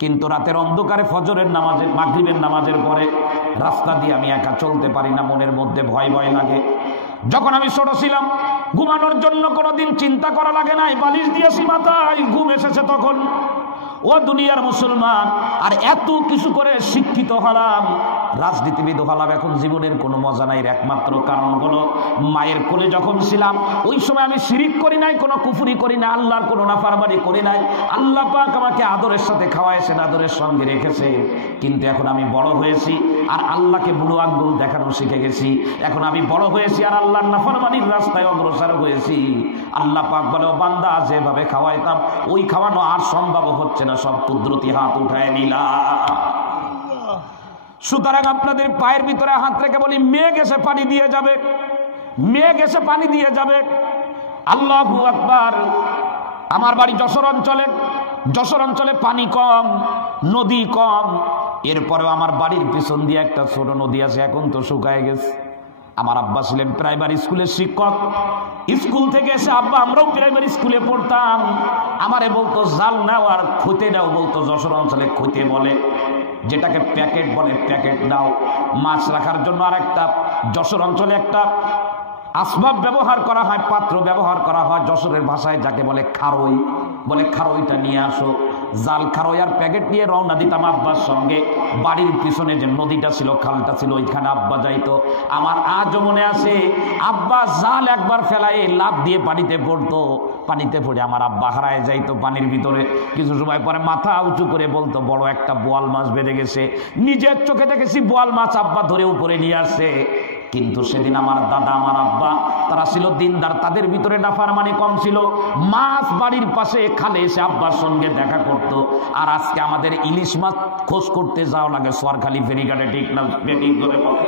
কিন্তু রাতের অন্ধকারে ফজরের নামাজে মাগরিবের নামাজের পরে রাস্তা দিয়ে আমি একা চলতে পারি না, মনের মধ্যে ভয় ভয় লাগে। যখন আমি ছোট ছিলাম ঘুমানোর জন্য কোনোদিন চিন্তা করা লাগে নাই, বালিশ দিয়েছি মাথায়, ঘুম এসেছে তখন। ও দুনিয়ার মুসলমান, আর এত কিছু করে শিক্ষিত হলাম, রাজনীতিবিদ হলাম, এখন জীবনের কোনো মজা নাই। একমাত্র কারণ হলো মায়ের কোলে যখন ছিলাম ওই সময় আমি শিরিক করি নাই, কোনো কুফরি করি না, আল্লাহর কোনো নাফরমানি করি নাই। আল্লাহ পাক আমাকে আদরের সাথে খাওয়াইছেন, আদরের সঙ্গে রেখেছে। কিন্তু এখন আমি বড় হয়েছি আর আল্লাহকে বুড়ো আঙ্গুল দেখানো শিখে গেছি। এখন আমি বড় হয়েছি আর আল্লাহর নাফরমানির রাস্তায় অগ্রসর হয়েছি। আল্লাহ পাক বলে, বান্দা যেভাবে খাওয়াইতাম ওই খাওয়ানো আর সম্ভব হচ্ছে না, সব কুদরতি হাত উঠায় নিলাম। সুতরাং আপনাদের পায়ের ভিতরে হাত রেখে বলি, মেঘ এসে পানি দিয়ে যাবে, মেঘ এসে পানি দিয়ে যাবে। আল্লাহু আকবার। আমার বাড়ি যশোর অঞ্চলে, যশোর অঞ্চলে পানি কম, নদী কম, এরপরেও আমার বাড়ির পিছন দিয়ে একটা ছোট নদী আছে, এখন তো শুকায় গেছে। আমার আব্বা ছিলেন প্রাইমারি স্কুলের শিক্ষক, স্কুল থেকে এসে আব্বা আমরাও প্রাইমারি স্কুলে পড়তাম, আমারে বলতো জাল নাও আর খুঁতে নাও, বলতো যশোর অঞ্চলে খুঁতে বলে, যেটাকে প্যাকেট বলে, প্যাকেট নাও। মাছ রাখার জন্য আর একটা যশোর অঞ্চলে একটা আসবাব ব্যবহার করা হয়, পাত্র ব্যবহার করা হয়, যশোরের ভাষায় যাকে বলে খারই, বলে খারইটা নিয়ে আসো। জাল খারই আর প্যাকেট নিয়ে রওনা দিতাম আব্বার সঙ্গে। বাড়ির পিছনে যে নদীটা ছিল, খালটা ছিল, ওইখানে আব্বা যাইতো। আমার আজও মনে আছে, আব্বা জাল একবার ফেলায় লাফ দিয়ে পানিতে পড়তো, পানিতে পড়ে আমার আব্বা হারায় যাইতো পানির ভিতরে। কিছু সময় পরে মাথা উঁচু করে বলতো, বড় একটা বোয়াল মাছ বেঁধে গেছে। নিজের চোখে দেখেছি বোয়াল মাছ আব্বা ধরে উপরে নিয়ে আসছে। কিন্তু সেদিন আমার দাদা, আমার আব্বা, তারা ছিল দিনদার, তাদের ভিতরে নাফরমানি কম ছিল। মাছ বাড়ির পাশে খালে এসে আব্বার সঙ্গে দেখা করত। আর আজকে আমাদের ইলিশ মাছ খোঁজ করতে যাওয়া লাগে সোয়ারখালী ফেরিঘাটে, ঠিক না? ঠিক করে বলে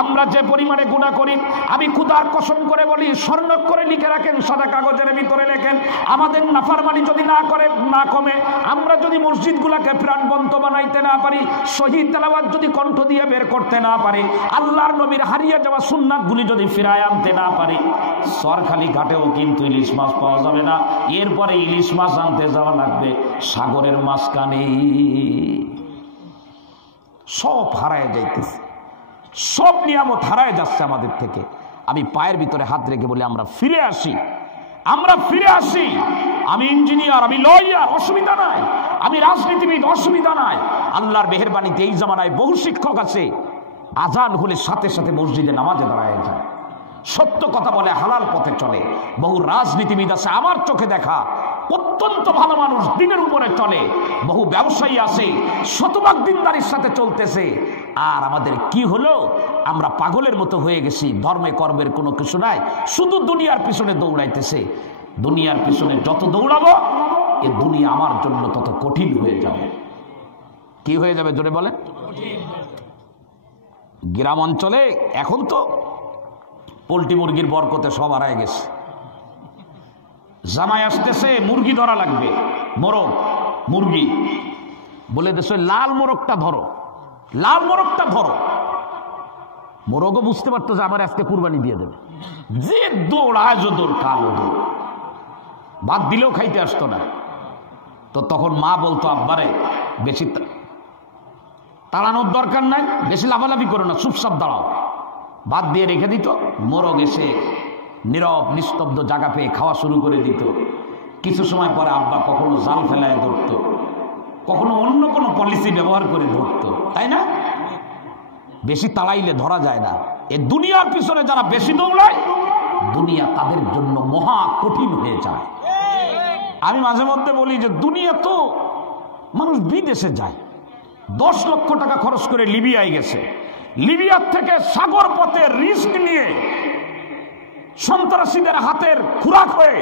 আমরা যে পরিমাণে গুনাহ করি, আমি খুদার কসম করে বলি, স্বর্ণাক্ষরে লিখে রাখেন, সাদা কাগজের ভিতরে লেখেন, আমাদের নাফরমানি যদি না করে, না কমে, আমরা যদি মসজিদগুলোকে প্রাণবন্ত বানাইতে না পারি, শহীদ তেলাওয়াত যদি কণ্ঠ দিয়ে বের করতে না পারি, আল্লাহর নবীর হারিয়ে যাওয়া সুন্নাতগুলি যদি ফিরায় আনতে না পারি, সোয়ারখালী ঘাটেও কিন্তু ইলিশ মাছ পাওয়া যাবে না। এরপরে ইলিশ মাছ আনতে যাওয়া লাগবে সাগরের মাঝখানে। সব হারায় যাইতেছে, সব নিয়ামত হারায় যাচ্ছে আমাদের থেকে। আমি পায়ের ভিতরে হাত রেখে বলি, আমরা ফিরে আসি, আমরা ফিরে আসি। আমি ইঞ্জিনিয়ার, আমি লয়ার, অসুবিধা নাই। আমি রাজনীতিবিদ, অসুবিধা নাই। আল্লাহর মেহেরবানিতে এই জামানায় বহু শিক্ষক আছে, আজান হলে সাথে সাথে মসজিদে নামাজে দাঁড়ায় যায়, সত্য কথা বলে, হালাল পথে চলে। বহু রাজনীতিবিদ আছে আমার চোখে দেখা, অত্যন্ত ভালো মানুষ, দিনের উপরে চলে। বহু ব্যবসায়ী আছে, শতভাগ দিনদারির সাথে চলতেছে। আর আমাদের কি হলো, আমরা পাগলের মতো হয়ে গেছি, ধর্মে কর্মের কোনো কিছু নাই, শুধু দুনিয়ার পিছনে দৌড়াইতেছে। দুনিয়ার পিছনে যত দৌড়াবো, এ দুনিয়া আমার জন্য তত কঠিন হয়ে যাবে। কি হয়ে যাবে জোরে বলে? গ্রাম অঞ্চলে এখন তো পোল্ট্রি মুরগির বরকতে সব হারায় গেছে। জামাই আসতেছে, মুরগি ধরা লাগবে, মোরগ মুরগি বলে দেশ, লাল মোরগটা ধরো, লাল মোরগটা ধরো। মোরগও বুঝতে পারতো যে আমার আজকে কুরবানি দিয়ে দেবে, যে দৌড়ায় দৌড়, কালো দৌড়, ভাত দিলেও খাইতে আসতো না। তো তখন মা বলতো, আব্বারে বেশি তাড়ানোর দরকার নাই, বেশি লাফালাফি করো না, চুপচাপ দাঁড়াও, ভাত দিয়ে রেখে দিত। মোরগ এসে নীরব নিস্তব্ধ জায়গা পেয়ে খাওয়া শুরু করে দিত। কিছু সময় পরে আব্বা কখনো জাল ফেলায় ধরতো, কখনো অন্য কোনো পলিসি ব্যবহার করে ধরতো, তাই না? বেশি তাড়াইলে ধরা যায় না। এ দুনিয়ার পিছনে যারা বেশি দৌড়ায়, দুনিয়া তাদের জন্য মহা কঠিন হয়ে যায়। আমি মাঝে মধ্যে বলি যে দুনিয়া তো, মানুষ বিদেশে যায়, 10 লক্ষ টাকা খরচ করে লিবিয়ায় গেছে, লিবিয়ার থেকে সাগর পথে রিস্ক নিয়ে সন্ত্রাসীদের হাতের খুরাক হয়ে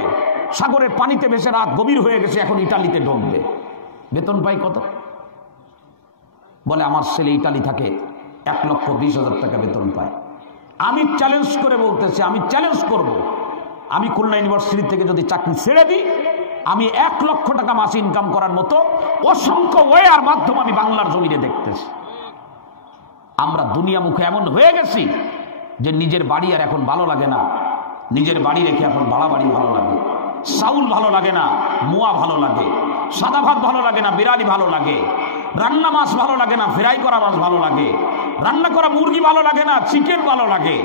সাগরের পানিতে ভেসে রাত গভীর হয়ে গেছে, এখন ইটালিতে ঢুকবে। বেতন পাই কত? বলে আমার ছেলে ইটালি থাকে, 1,20,000 টাকা বেতন পায়। আমি চ্যালেঞ্জ করে বলতেছি, আমি চ্যালেঞ্জ করব, আমি খুলনা ইউনিভার্সিটি থেকে যদি চাকরি ছেড়ে দিই, আমি 1 লক্ষ টাকা মাস ইনকাম করার মতো অসংখ্য ওয়ের মাধ্যমে আমি বাংলার জমিনে দেখতেছি। আমরা দুনিয়া মুখে এমন হয়ে গেছি যে নিজের বাড়ি আর এখন ভালো লাগে না, নিজের বাড়ি রেখে এখন ভাড়া বাড়ি ভালো লাগে। চাউল ভালো লাগে না, মোয়া ভালো লাগে, সাদা ভাত ভালো লাগে না, বিরিয়ানি ভালো লাগে, রান্না মাছ ভালো লাগে না, ফ্রাই করা মাছ ভালো লাগে, রান্না করা মুরগি ভালো লাগে না, চিকেন ভালো লাগে।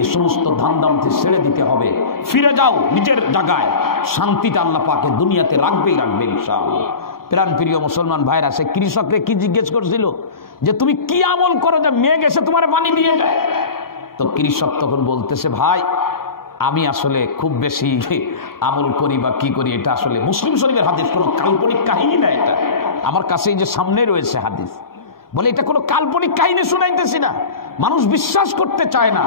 এই সমস্ত ধান্দামতে ছেড়ে দিতে হবে। ফিরে যাও নিজের জায়গায়, শান্তিটা আল্লাহ পাকে দুনিয়াতে রাখবেই রাখবে ইনশাআল্লাহ। প্রাণ প্রিয় মুসলমান ভাইরা, সে কৃষককে কি জিজ্ঞেস করছিল যে তুমি কি আমল করো যে মেঘ এসে তোমার পানি দিয়ে যায়? তো কৃষক তখন বলতেছে, ভাই আমি আসলে খুব বেশি আমল করি বা কি করি, এটা আসলে মুসলিম শরীফের হাদিস, কোনো কাল্পনিক কাহিনী না, এটা আমার কাছে এই যে সামনে রয়েছে হাদিস। বলে এটা কোনো কাল্পনিক কাহিনী শুনাইতেছি না, মানুষ বিশ্বাস করতে চায় না।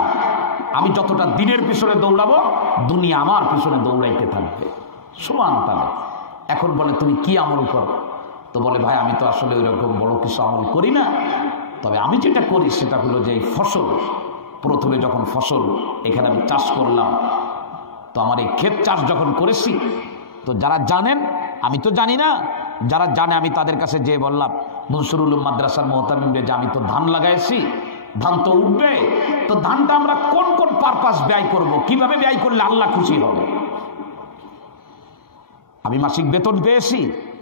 আমি যতটা দিনের পিছনে দৌড়াবো, দুনিয়া আমার পিছনে দৌড়াইতে থাকবে সমান তালে। এখন বলে তুমি কি আমল করো? তো বলে ভাই আমি তো আসলে ওই রকম বড় কিছু আমল করি না, তবে আমি যেটা করি সেটা হলো যে এই ফসল, প্রথমে যখন ফসল এখানে আমি চাষ করলাম, তো আমার এই ক্ষেত চাষ যখন করেছি, তো যারা জানেন, আমি তো জানি না, যারা জানে আমি তাদের কাছে যেয়ে বললাম নসরুল উলুম মাদ্রাসার মুহতামিমরে যে আমি তো ধান লাগাইছি, ধান তো উঠবে, তো ধানটা আমরা কোন কোন পারপাস ব্যয় করব, কিভাবে ব্যয় করলে আল্লাহ খুশি হবে। আমি মাসিক বেতন পেয়েছি,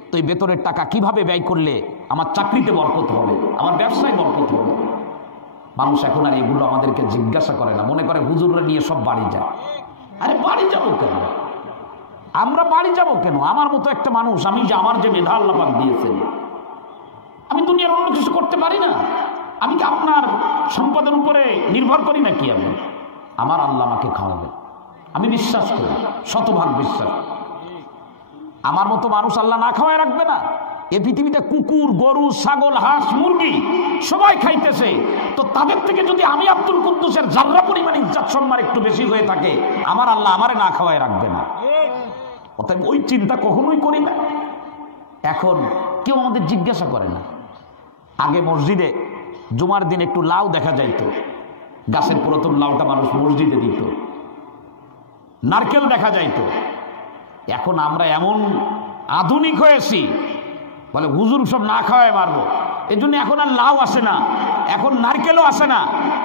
তো এই বেতনের টাকা কিভাবে ব্যয় করলে আমার চাকরিতে বরকত হবে, আমার ব্যবসায় বরকত হবে। মানুষ এখন আর এগুলো আমাদেরকে জিজ্ঞাসা করে না, মনে করে হুজুররা নিয়ে সব বাড়ি যায়। আরে বাড়ি যাবো কেন? আমরা বাড়ি যাব কেন? আমার মতো একটা মানুষ, আমি যে আমার যে মেধা আল্লাহ পাক দিয়েছেন, আমি দুনিয়ার অন্য কিছু করতে পারি না? আমি কি আপনার সম্পদের উপরে নির্ভর করি নাকি? আমি আমার আল্লাহ আমাকে খাওয়াবে, আমি বিশ্বাস করি, শতভাগ বিশ্বাস। আমার মতো মানুষ আল্লাহ না খাওয়ায় রাখবে না? এই পৃথিবীতে কুকুর, গরু, ছাগল, হাঁস, মুরগি সবাই খাইতেছে, তো তাদের থেকে যদি আমি আব্দুল কুদ্দুসের জাররা পরিমাণ ইজ্জত সম্মান একটু বেশি হয়ে থাকে, আমার আল্লাহ আমারে না খাওয়ায় রাখবে না। অতএব ওই চিন্তা কখনোই করি না। এখন কেউ আমাদের জিজ্ঞাসা করে না। আগে মসজিদে জুমার দিন একটু লাউ দেখা যাইতো, গাছের প্রথম লাউটা মানুষ মসজিদে দিত, নারকেল দেখা যাইতো। এখন আমরা এমন আধুনিক হয়েছি, বলে হুজুর সব না খাওয়ায় মারবো, এই জন্য এখন আর লাউ আসে না, এখন নারকেলও আসে না,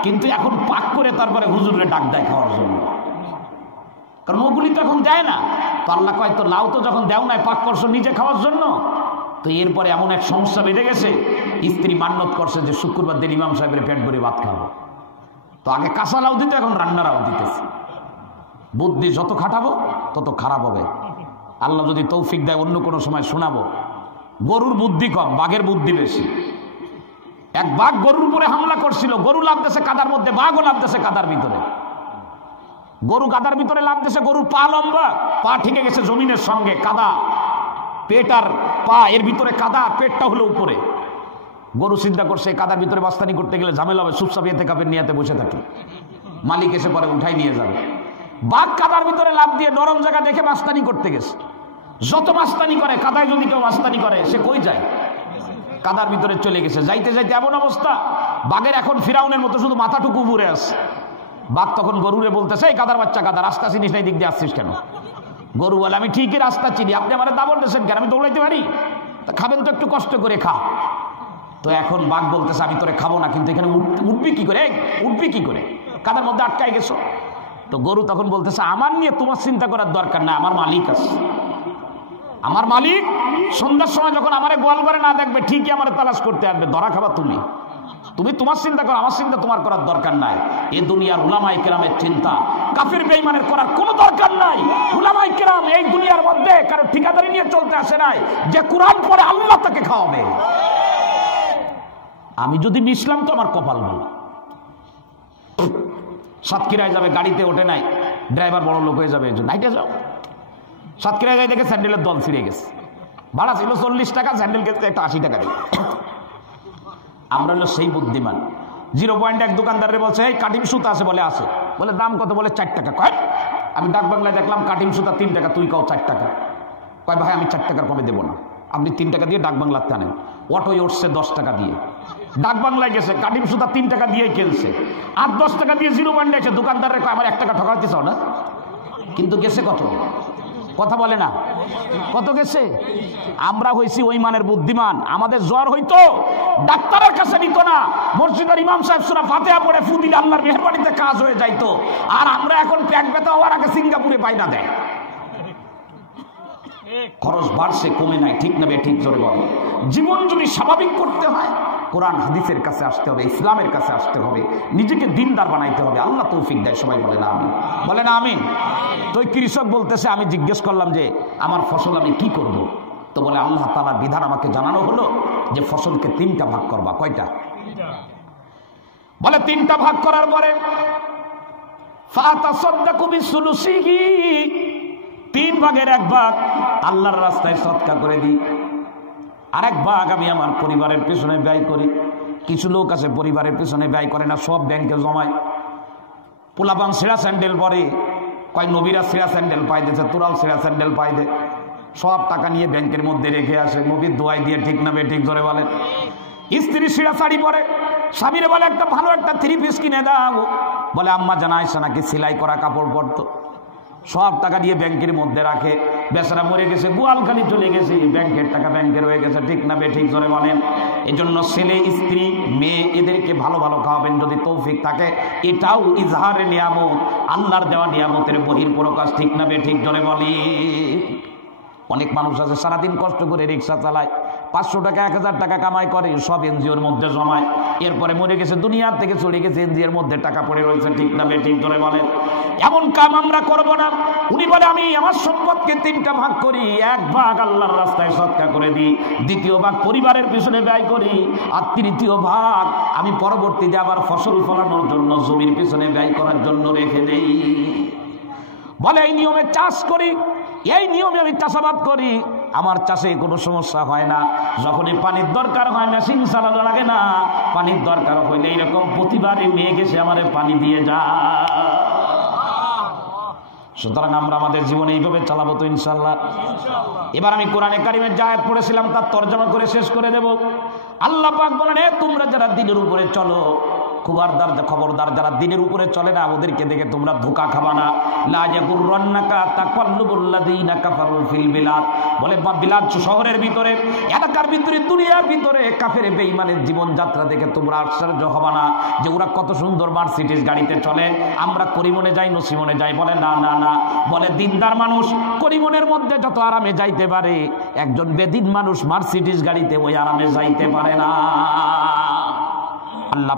কিন্তু এখন পাক করে তারপরে হুজুরে ডাক দেয় খাওয়ার জন্য, কারণ ওগুলি তো এখন দেয় না। তো আল্লাহ কয় তো লাউ তো যখন দেও নাই, পাক করছো নিজে খাওয়ার জন্য। তো এরপরে এমন এক সমস্যা বেড়ে গেছে, স্ত্রী মান্যত করছে যে শুক্রবার দিন ইমাম সাহেবের পেট ভরে ভাত খাবো, তো আগে কাঁচা লাউ দিতে, এখন রান্নারাও দিতেছে। বুদ্ধি যত খাটাবো তত খারাপ হবে। আল্লাহ যদি তৌফিক দেয় অন্য কোনো সময় শোনাবো। গরুর বুদ্ধি কম, বাঘের বুদ্ধি বেশি। এক বাঘ গরুর উপরে হামলা করছিল, গরু লাফতেছে কাদার মধ্যে, বাঘও লাফতেছে কাদার ভিতরে। গরু কাদার ভিতরে লাফতেছে, গরুর পা লম্বা, পা ঠিকে গেছে জমিনের সঙ্গে, কাদা, পেট আর পা এর ভিতরে কাদা, পেটটা হলো উপরে। গরু চিন্তা করছে কাদার ভিতরে বাস্তানি করতে গেলে ঝামেলা হবে, চুপচাপ এতে কাপের নিয়াতে বসে থাকে, মালিক এসে পরে উঠাই নিয়ে যাবে। বাঘ কাদার ভিতরে লাফ দিয়ে নরম জায়গা দেখে মাস্তানি করতে গেছে। যত মাস্তানি করে, কাদায় যদি কেউ মাস্তানি করে, সে কই যায়? কাদার ভিতরে চলে গেছে। যাইতে যাইতে এমন অবস্থা, বাঘের এখন ফিরাউনের মতো শুধু মাথাটুকু উপরে আসছে। বাঘ তখন গরুরে বলতেছে, এই কাদার বাচ্চা কাদা, রাস্তা চিনিস না, এই দিক দিয়ে আসছিস কেন? গরু বলে, আমি ঠিকই রাস্তা চিনি, আপনি আমার দাবল দিয়েছেন কেন? আমি দৌড়াইতে পারি? তা খাবেন তো একটু কষ্ট করে খা। তো এখন বাঘ বলতেছে, আমি তোরে খাবো না, কিন্তু এখানে উঠবি কি করে? উঠবি কি করে? কাদার মধ্যে আটকাই গেছো। তো গরু তখন বলতেছে, আমার নিয়ে তোমার চিন্তা করার দরকার না, আমার মালিক আছে। আমার মালিক সন্ধ্যার সময় যখন আমারে গোয়াল ঘরে না দেখবে, ঠিকই আমার তালাশ করতে আসবে, ধরা খাবা তুমি। তুমি তোমার চিন্তা করো, আমার চিন্তা তোমার করার দরকার নাই। এ দুনিয়ার উলামায়ে কেরামের চিন্তা কাফির বেঈমানের করার কোনো দরকার নাই। উলামায়ে কেরাম এই দুনিয়ার মধ্যে কারো ঠিকাদারি নিয়ে চলতে আসে নাই, যে কুরআন পড়ে আল্লাহ তাকে খাওয়াবে। আমি যদি মিশলাম তো আমার কপাল ভালো। সাতক্ষীরায় যাবে, গাড়িতে ওঠে নাই, ড্রাইভার বড় লোক হয়ে যাবে, এই জন্য হাইটে যাও। সাতক্ষীরায় যাই দেখে স্যান্ডেলের দল ফিরে গেছে, ভাড়া ছিল 40 টাকা, স্যান্ডেল কিনতে একটা 80 টাকা দেবে। আমরা হলো সেই বুদ্ধিমান। 0.1 দোকানদারে বলছে, এই কাটিং সুতা আছে? বলে আছে। বলে দাম কত? বলে 4 টাকা। কয়? আমি ডাক বাংলায় দেখলাম কাটিং সুতা 3 টাকা, তুই কও 4 টাকা। কয় ভাই আমি 4 টাকার কমে দেবো না, আপনি 3 টাকা দিয়ে ডাক বাংলাতে আনেন। অটোয় উঠছে 10 টাকা দিয়ে, ডাক বাংলায় গেছে, কাটিং সুতা 3 টাকা দিয়েই কিনছে। আর 10 টাকা দিয়ে 0.1 এসে দোকানদারের কয় আমার 1 টাকা ঠকাতে চাও না? কিন্তু গেছে কত? কথা বলে না, কত গেছে? আমরা হইছি ওই মানের বুদ্ধিমান। আমাদের জ্বর হইতো, ডাক্তারের কাছে নিত না, মসজিদের ইমাম সাহেব সূরা ফাতিহা পড়ে ফু দিলে আল্লাহর মেহেরবানিতে কাজ হয়ে যাইতো। আর আমরা এখন পেট ব্যথা হওয়ার আগে সিঙ্গাপুরে পায়না দেয়। খরচ বাড়ছে, কমে নাই, ঠিক না ঠিক জোরে বলে। জীবন যদি স্বাভাবিক করতে হয় কোরআন হাদিসের কাছে আসতে হবে, ইসলামের কাছে আসতে হবে, নিজেকে দিনদার বানাইতে হবে। আল্লাহ তৌফিক দেয়। সবাই বলে না আমিন, বলে না আমিন। তো কৃষক বলতেছে, আমি জিজ্ঞেস করলাম যে আমার ফসল আমি কি করব? তো বলে আল্লাহ তাআলার বিধান আমাকে জানানো হলো যে ফসলকে 3টা ভাগ করবা। কয়টা? বলে 3টা ভাগ করার পরে ফাতাসাদদাকু বিসুলুসিহি, 3 ভাগের 1 ভাগ আল্লাহর রাস্তায় সদকা করে দিই, আরেক ভাগ আমি আমার পরিবারের পেছনে ব্যয় করি। কিছু লোক আছে পরিবারের পেছনে ব্যয় করে না, সব ব্যাংকে জমায়। পোলাপান ছেঁড়া স্যান্ডেল পরে, কয় নবীরা ছেঁড়া স্যান্ডেল পাই দিয়েছে, তোরাও ছেঁড়া স্যান্ডেল পাই দে, সব টাকা নিয়ে ব্যাংকের মধ্যে রেখে আসে নবীর দোয়াই দিয়ে, ঠিক না ঠিক ধরে বলেন। স্ত্রী ছেঁড়া শাড়ি পরে, স্বামীরে বলে একটা ভালো একটা 3 পিস কিনে দাও, বলে আম্মা জানা আয়সা নাকি সেলাই করা কাপড় পরতো, সব টাকা দিয়ে ব্যাংকের মধ্যে রাখে। বেচারা মরে গেছে, গোয়ালখালি চলে গেছে, ব্যাংকের টাকা ব্যাংকের হয়ে গেছে, ঠিক না ঠিক ধরে বলেন। এই জন্য ছেলে স্ত্রী মেয়ে এদেরকে ভালো ভালো খাওয়াবেন যদি তৌফিক থাকে। এটাও ইজহারে নিয়ামত, আল্লাহর দেওয়া নিয়ামতের বহিঃপ্রকাশ, ঠিক না ঠিক ধরে বলি। অনেক মানুষ আছে সারাদিন কষ্ট করে রিক্সা চালায়, 500 টাকা 1000 টাকা কামাই করে, সব এনজিওর মধ্যে জমায়, এরপরে মরে গেছে, দুনিয়ার থেকে চলে গেছে, এনজিওর মধ্যে টাকা পড়ে রয়েছে, ঠিক না ঠিক ধরে বলেন। এমন কাম আমরা করব না। উনি বলে আমি আমার সম্পদকে 3টা ভাগ করি, 1 ভাগ আল্লাহর রাস্তায় সদকা করে দিই, 2য় ভাগ পরিবারের পিছনে ব্যয় করি, আর 3য় ভাগ আমি পরবর্তীতে আবার ফসল ফলানোর জন্য জমির পিছনে ব্যয় করার জন্য রেখে দেই। বলে এই নিয়মে চাষ করি, এই নিয়মে আমি চাষাবাদ করি, আমার চাষে কোনো সমস্যা হয় না। যখনই পানির দরকার হয় মেশিন চালানো লাগে না, পানির দরকার হইলে এইরকম প্রতিবারই মেয়ে গেছে আমারে পানি দিয়ে যা। সুতরাং আমরা আমাদের জীবনে এইভাবে চালাবো তো ইনশাআল্লাহ। এবার আমি কোরআনে কারিমের যে আয়াত পড়েছিলাম তার তরজমা করে শেষ করে দেব। আল্লাহ পাক বলেন, তোমরা যারা দিনের উপরে চলো, খবরদার যারা দিনের উপরে চলে না ওদেরকে দেখে তোমরা ধোঁকা খাবা না। লা ইয়াগুররান্নাকা তাকাল্লুবুল্লাযীনা কাফারু ফিল বিলাদ, বলে বিলাদ শহরের ভিতরে, এলাকার ভিতরে, দুনিয়ার ভিতরে কাফের বেঈমানের জীবনযাত্রা দেখে তোমরা আশ্চর্য হবা না যে ওরা কত সুন্দর মার্সিডিজ গাড়িতে চলে, আমরা করিমনে যাই, নসিমনে যাই। বলে না না না, বলে দিনদার মানুষ করিমনের মধ্যে যত আরামে যাইতে পারে, একজন বেদিন মানুষ মার্সিডিজ গাড়িতে ওই আরামে যাইতে পারে না। আল্লাহ